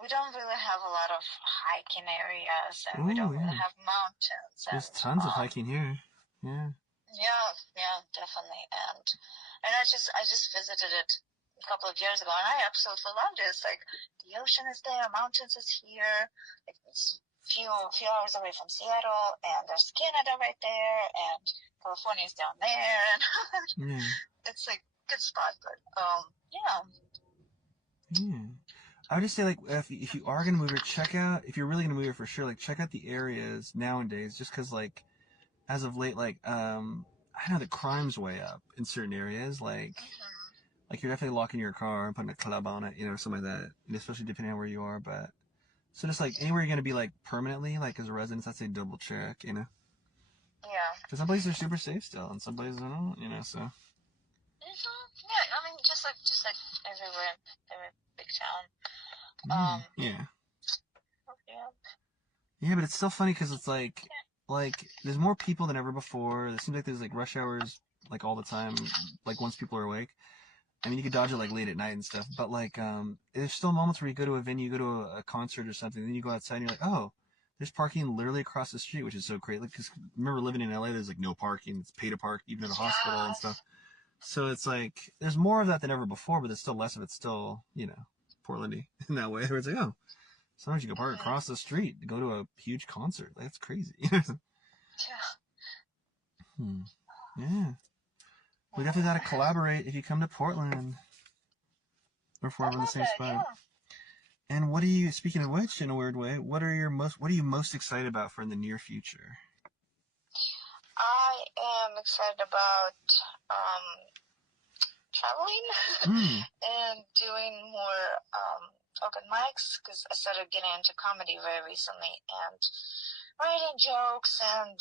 we don't really have a lot of hiking areas, and we don't really have mountains. There's tons of hiking here. Yeah. Yeah, definitely. And I just visited it a couple of years ago, and I absolutely loved it. It's like the ocean is there, mountains is here. It's few hours away from Seattle, and there's Canada right there, and California is down there, and it's like good spot. But yeah. I would just say, like, if you are gonna move here, if you're really gonna move here for sure, like, check out the areas nowadays, just because, like, as of late, like, I know the crime's way up in certain areas, like you're definitely locking your car and putting a club on it, something like that, and especially depending on where you are. But so just like anywhere you're gonna be like permanently, like as a resident, I'd say double check, Yeah. Because some places are super safe still, and some places are not, so. Yeah, I mean, just like everywhere, every big town. Yeah, but it's still funny because it's like there's more people than ever before. It seems like there's like rush hours like all the time, like once people are awake. I mean, you could dodge it like late at night and stuff, but like there's still moments where you go to a venue, you go to a concert or something, then you go outside and you're like, oh, there's parking literally across the street, which is so great. Like, because remember living in LA, there's like no parking, it's pay to park even at a hospital and stuff. So it's like there's more of that than ever before, but there's still less of it. Still, Portlandy in that way, where it's like, oh, sometimes you go park across the street to go to a huge concert. Like, that's crazy. Yeah. We definitely got to collaborate if you come to Portland, or if we're in the same spot. Yeah. And what are you? Speaking of which, in a weird way, what are you most excited about for in the near future? I am excited about traveling and doing more open mics, because I started getting into comedy very recently, and writing jokes and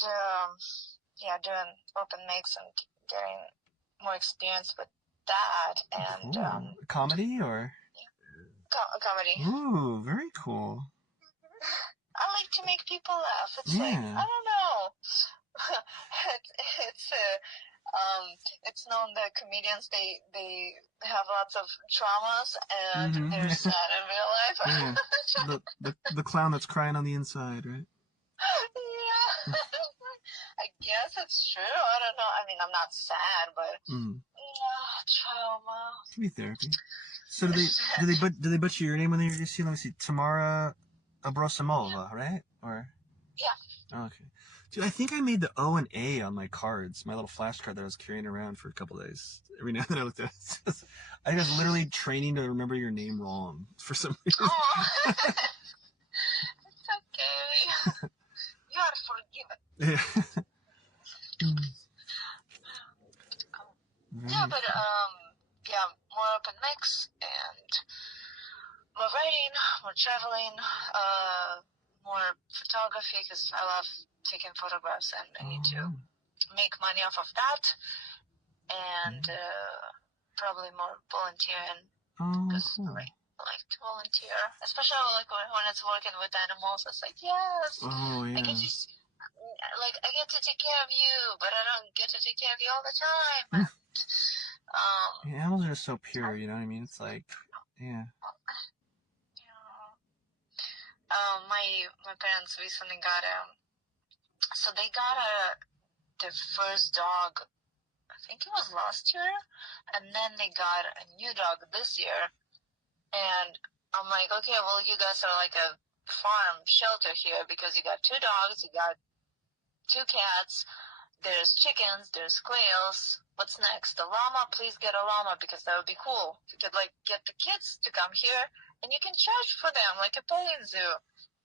doing open mics and getting more experience with that. And comedy or comedy. Ooh, very cool. I like to make people laugh. It's like, I don't know. It's It's known that comedians they have lots of traumas and they're sad in real life. Yeah. The clown that's crying on the inside, right? Yeah. I guess it's true. I don't know. I mean, I'm not sad, but trauma. It could be therapy. So do they butcher your name when they see? Let me see, Tamara Abrosimova, right? Or yeah. Okay. Dude, I think I made the O and A on my cards, my little flashcard that I was carrying around for a couple of days. Every now and then I looked at it. I was literally training to remember your name wrong for some reason. Oh. It's okay. You are forgiven. Yeah. Yeah, but yeah, more open mix and more writing, more traveling, more photography because I love taking photographs and I need to make money off of that, and probably more volunteering because I like to volunteer, especially like when it's working with animals. It's like yes, I get to I get to take care of you, but I don't get to take care of you all the time. Animals are just so pure, you know what I mean? It's like, yeah. My parents recently got so they got their first dog, I think it was last year, and then they got a new dog this year, and I'm like, okay, well, you guys are like a farm shelter here because you got 2 dogs, you got 2 cats, there's chickens, there's quails. What's next? A llama? Please get a llama because that would be cool. You could like get the kids to come here and you can charge for them like a petting zoo.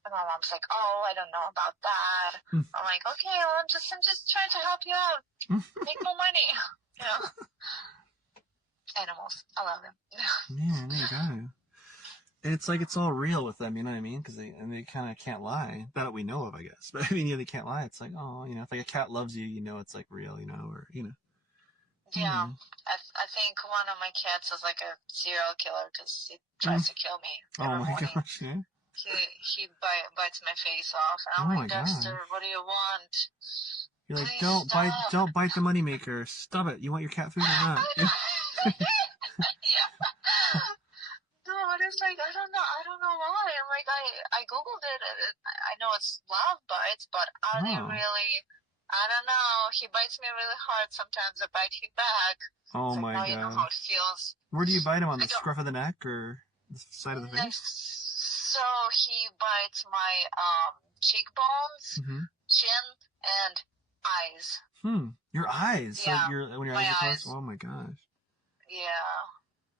And my mom's like, oh, I don't know about that. I'm like, okay, well, I'm just trying to help you out. Make more money. You know? Animals. I love them. Yeah, there you go. And it's like it's all real with them, you know what I mean? Because they kind of can't lie. That we know of, I guess. But I mean, they can't lie. It's like, oh, you know, if like a cat loves you, you know, it's like real, you know, or you know. Yeah, I think one of my cats is like a serial killer because he tries to kill me every morning. Gosh, yeah. He bites my face off, and I'm like, Dexter, what do you want? You're like, Please don't bite the moneymaker. Stop it. You want your cat food or not? Yeah. No, but it's like I don't know why. I'm like I googled it. And I know it's love bites, but are they really? I don't know. He bites me really hard. Sometimes I bite him back. Oh my god. You know how it feels. Where do you bite him? On the scruff of the neck or the side of the face? So he bites my cheekbones, chin, and eyes. Your eyes. Yeah. So when your eyes are closed. Oh my gosh. Yeah.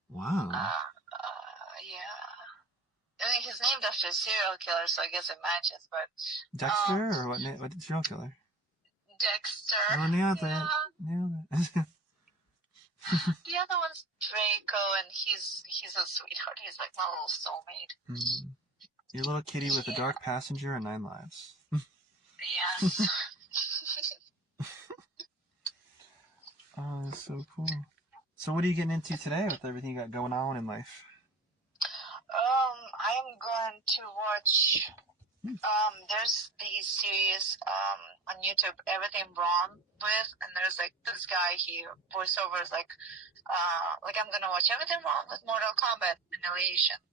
Wow. Yeah. I mean, he's named after a serial killer, so I guess it matches. But Dexter or what? What serial killer? Dexter. Oh, nailed it. Nailed it. The other one's Draco, and he's a sweetheart. He's like my little soulmate. Your little kitty with a dark passenger and 9 lives. Yes. Oh, that's so cool. So what are you getting into today with everything you got going on in life? I'm going to watch, there's these series, on YouTube, Everything Wrong With, and there's like this guy, he voiceovers like I'm gonna watch Everything Wrong with Mortal Kombat Annihilation,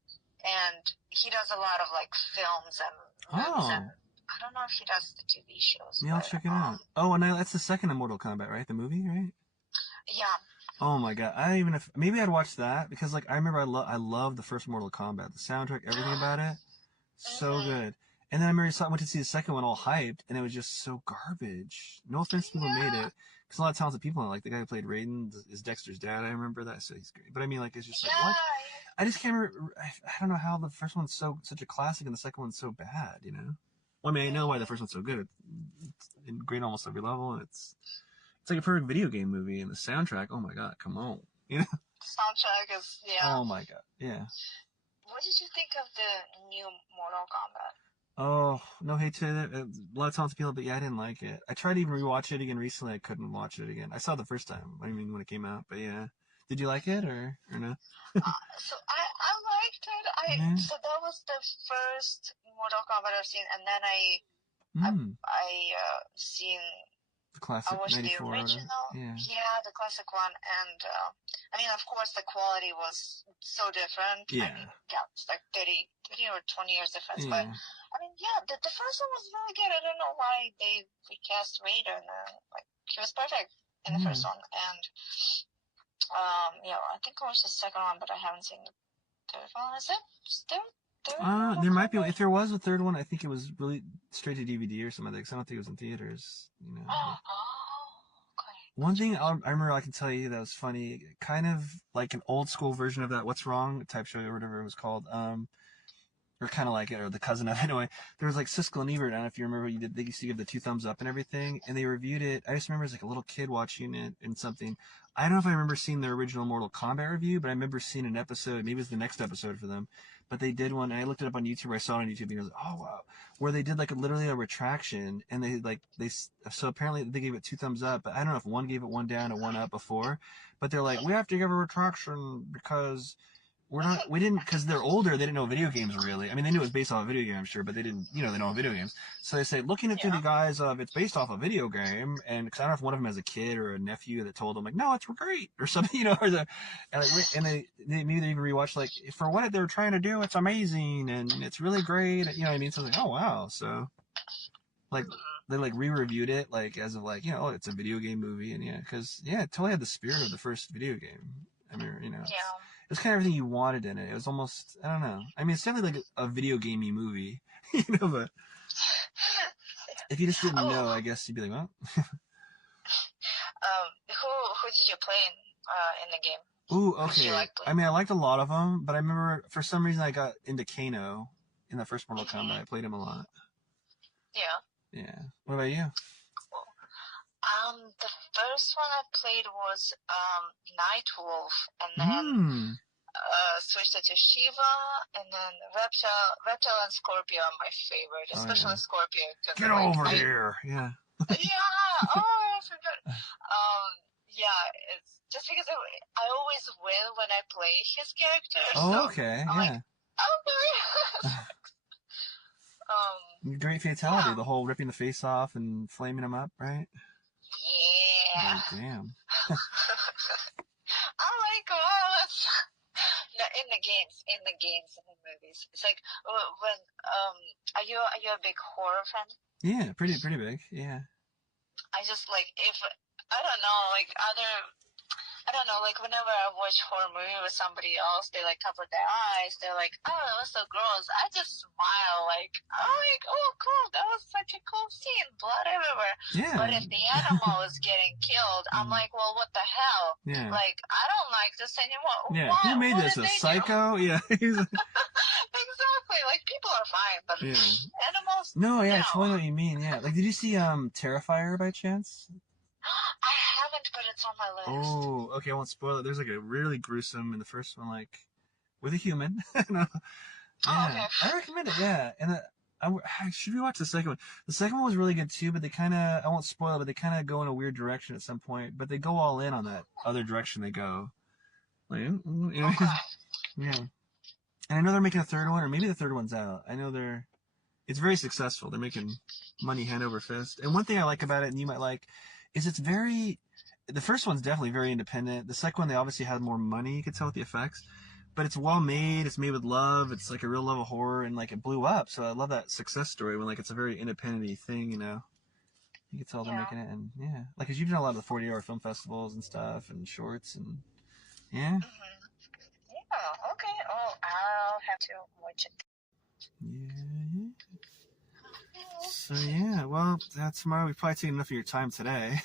and he does a lot of like films and movies, and I don't know if he does the TV shows. Yeah, I'll check it out. Oh, and that's the second of Mortal Kombat, right? The movie, right? Yeah. Oh my god, maybe I'd watch that because like I remember I loved the first Mortal Kombat, the soundtrack, everything about it, so good. And then I remember I went to see the second one all hyped, and it was just so garbage. No offense to people who made it, because a lot of talented people, like the guy who played Raiden is Dexter's dad. I remember that, so he's great. But I mean, like it's just like what? I just can't remember. I don't know how the first one's such a classic and the second one's so bad. You know? Well, I mean, I know why the first one's so good. It's great on almost every level, and it's like a perfect video game movie, and the soundtrack, oh my god, come on. You know? Soundtrack is, Oh my god, yeah. What did you think of the new Mortal Kombat? Oh, no hate to it. A lot of talented people, but yeah, I didn't like it. I tried to even rewatch it again recently. I couldn't watch it again. I saw it the first time, I mean, when it came out, but yeah. Did you like it, or no? So I liked it. So that was the first Mortal Kombat I've seen, and then I seen The classic I watched the 94 or whatever. original. Yeah. The classic one, and I mean, of course, the quality was so different. Yeah. I mean, it's like 30 or 20 years difference. Yeah. But I mean, the first one was really good. I don't know why they recast Raiden. Like, he was perfect in the first one, and I think I watched the second one, but I haven't seen the third one. Is it still? There might be. If there was a third one, I think it was really straight to DVD or something. Because I don't think it was in theaters. You know. Okay. One thing I remember I can tell you that was funny, kind of like an old school version of that "What's Wrong" type show or whatever it was called. Or kind of like it, or the cousin of it. Anyway, there was like Siskel and Ebert. I don't know if you remember. They used to give the 2 thumbs up and everything, and they reviewed it. I just remember as like a little kid watching it and something. I don't know if I remember seeing the original Mortal Kombat review, but I remember seeing an episode. Maybe it was the next episode for them. But they did one, and I looked it up on YouTube. Or I saw it on YouTube, and I was like, "Oh wow!" Where they did like literally a retraction, and so apparently they gave it 2 thumbs up. But I don't know if one gave it 1 down or 1 up before. But they're like, "We have to give a retraction because." We didn't, because they're older, they didn't know video games really. I mean, they knew it was based off a video game, I'm sure, but they didn't, they know video games. So they say, looking at through the guise of it's based off a video game, and because I don't know if one of them has a kid or a nephew that told them, like, no, it's great, or something, and they maybe they even rewatched, like, for what they were trying to do, it's amazing, and it's really great, you know what I mean? So it's like, oh, wow, so, like, they, like, re-reviewed it, like, as of, like, it's a video game movie, and because, it totally had the spirit of the first video game. I mean, it was kind of everything you wanted in it. It was almost, I don't know. I mean, it's definitely like a video gamey movie, but if you just didn't know, I guess you'd be like, well. Who did you play in the game? Ooh, okay. I mean, I liked a lot of them, but I remember for some reason I got into Kano in the first Mortal Kombat. I played him a lot. Yeah. Yeah. What about you? The first one I played was Nightwolf, and then switched it to Shiva, and then Reptile and Scorpio are my favorite, especially Scorpio. Get over here! Yeah. Yeah. I forgot. It's just because I always win when I play his character. Oh, okay. I'm yeah. Like, Great fatality, the whole ripping the face off and flaming him up, right? Yeah. Oh, damn. I'm like, wow, that's in the games, in the movies. It's like when are you a big horror fan? Yeah, pretty big. Yeah. I just like I don't know, like like whenever I watch horror movie with somebody else, they like cover their eyes. They're like, oh, that was so gross. I just smile like, oh, cool. That was such a cool scene. Blood everywhere. Yeah. But if the animal is getting killed, I'm like, well, what the hell? Yeah. Like, I don't like this anymore. Yeah. Who made this? A psycho? Do? Yeah. Exactly. Like, people are fine, but animals. No, yeah, I totally know what you mean. Yeah. Like, did you see Terrifier by chance? I haven't, but it's on my list. Oh, okay, I won't spoil it. There's like a really gruesome in the first one, like with a human. Okay. I recommend it. Yeah, and I should rewatch the second one. The second one was really good too, but they kind of, I won't spoil it, but they kind of go in a weird direction at some point. But they go all in on that other direction they go. Like, yeah. And I know they're making a third one, or maybe the third one's out. I know it's very successful. They're making money hand over fist. And one thing I like about it, and you might like, is the first one's definitely very independent. The second one, they obviously had more money, you could tell with the effects, but it's well made. It's made with love. It's like a real love of horror, and like it blew up. So I love that success story when like it's a very independent thing, You can tell they're making it, and like, cause you've done a lot of the 40-hour film festivals and stuff, and shorts, and Yeah, okay. Oh, I'll have to watch it. Yeah. So well, Tamara, we've probably taken enough of your time today.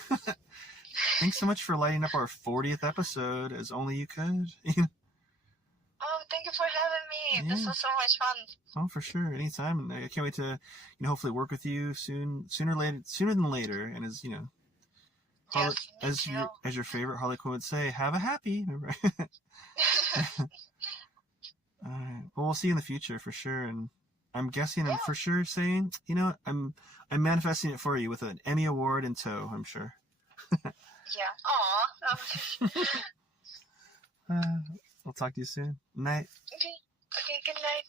Thanks so much for lighting up our 40th episode as only you could. Oh, thank you for having me. This was so much fun. Oh, for sure, anytime. And I can't wait to, hopefully work with you sooner than later. And as as your favorite Harley Quinn would say, have a happy. Remember? All right. Well, we'll see you in the future for sure. And I'm guessing, I'm for sure saying, I'm manifesting it for you with an Emmy Award in tow, I'm sure. Yeah. Aw. I'll talk to you soon. Night. Okay, good night.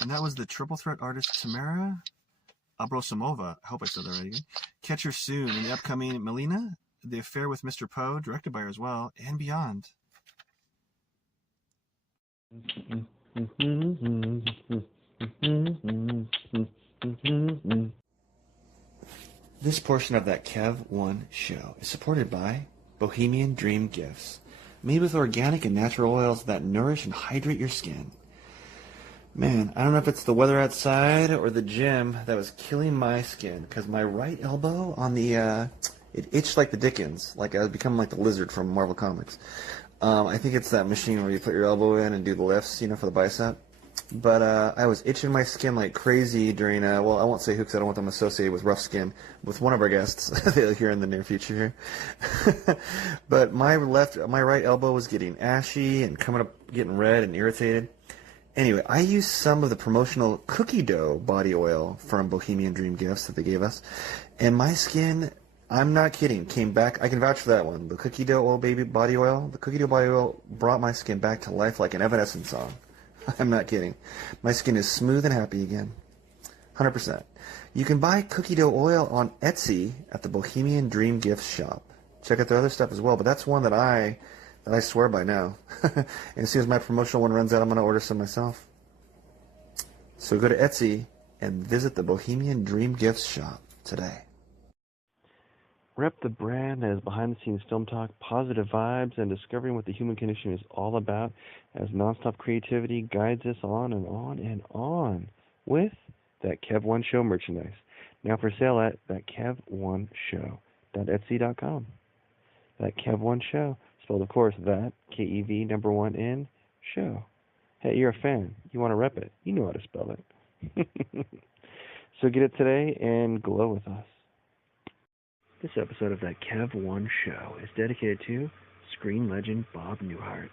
And that was the Triple Threat artist Tamara Abrosimova, I hope I said that right again. Catch her soon in the upcoming Melina, The Affair with Mr. Poe, directed by her as well, and beyond. This portion of that Kev 1 show is supported by Bohemian Dream Gifts, made with organic and natural oils that nourish and hydrate your skin. Man, I don't know if it's the weather outside or the gym that was killing my skin, because my right elbow on the, it itched like the Dickens, like I was becoming like the lizard from Marvel Comics. I think it's that machine where you put your elbow in and do the lifts, for the bicep. But I was itching my skin like crazy during, well, I won't say who because I don't want them associated with rough skin, with one of our guests here in the near future here. But my right elbow was getting ashy and coming up, getting red and irritated. Anyway, I used some of the promotional cookie dough body oil from Bohemian Dream Gifts that they gave us, and my skin, I'm not kidding, came back. I can vouch for that one. The cookie dough oil body oil, the cookie dough body oil brought my skin back to life like an Evanescence song. I'm not kidding. My skin is smooth and happy again. 100%. You can buy cookie dough oil on Etsy at the Bohemian Dream Gifts shop. Check out their other stuff as well, but that's one that I swear by now. And as soon as my promotional one runs out, I'm going to order some myself. So go to Etsy and visit the Bohemian Dream Gifts shop today. Rep the brand as behind-the-scenes film talk, positive vibes, and discovering what the human condition is all about as nonstop creativity guides us on and on and on with that Kev1 Show merchandise. Now for sale at thatkev1show.etsy.com. That Kev1 Show, spelled of course that, K-E-V, number 1 N, show. Hey, you're a fan. You want to rep it. You know how to spell it. So get it today and glow with us. This episode of that Kev1 Show is dedicated to screen legend Bob Newhart.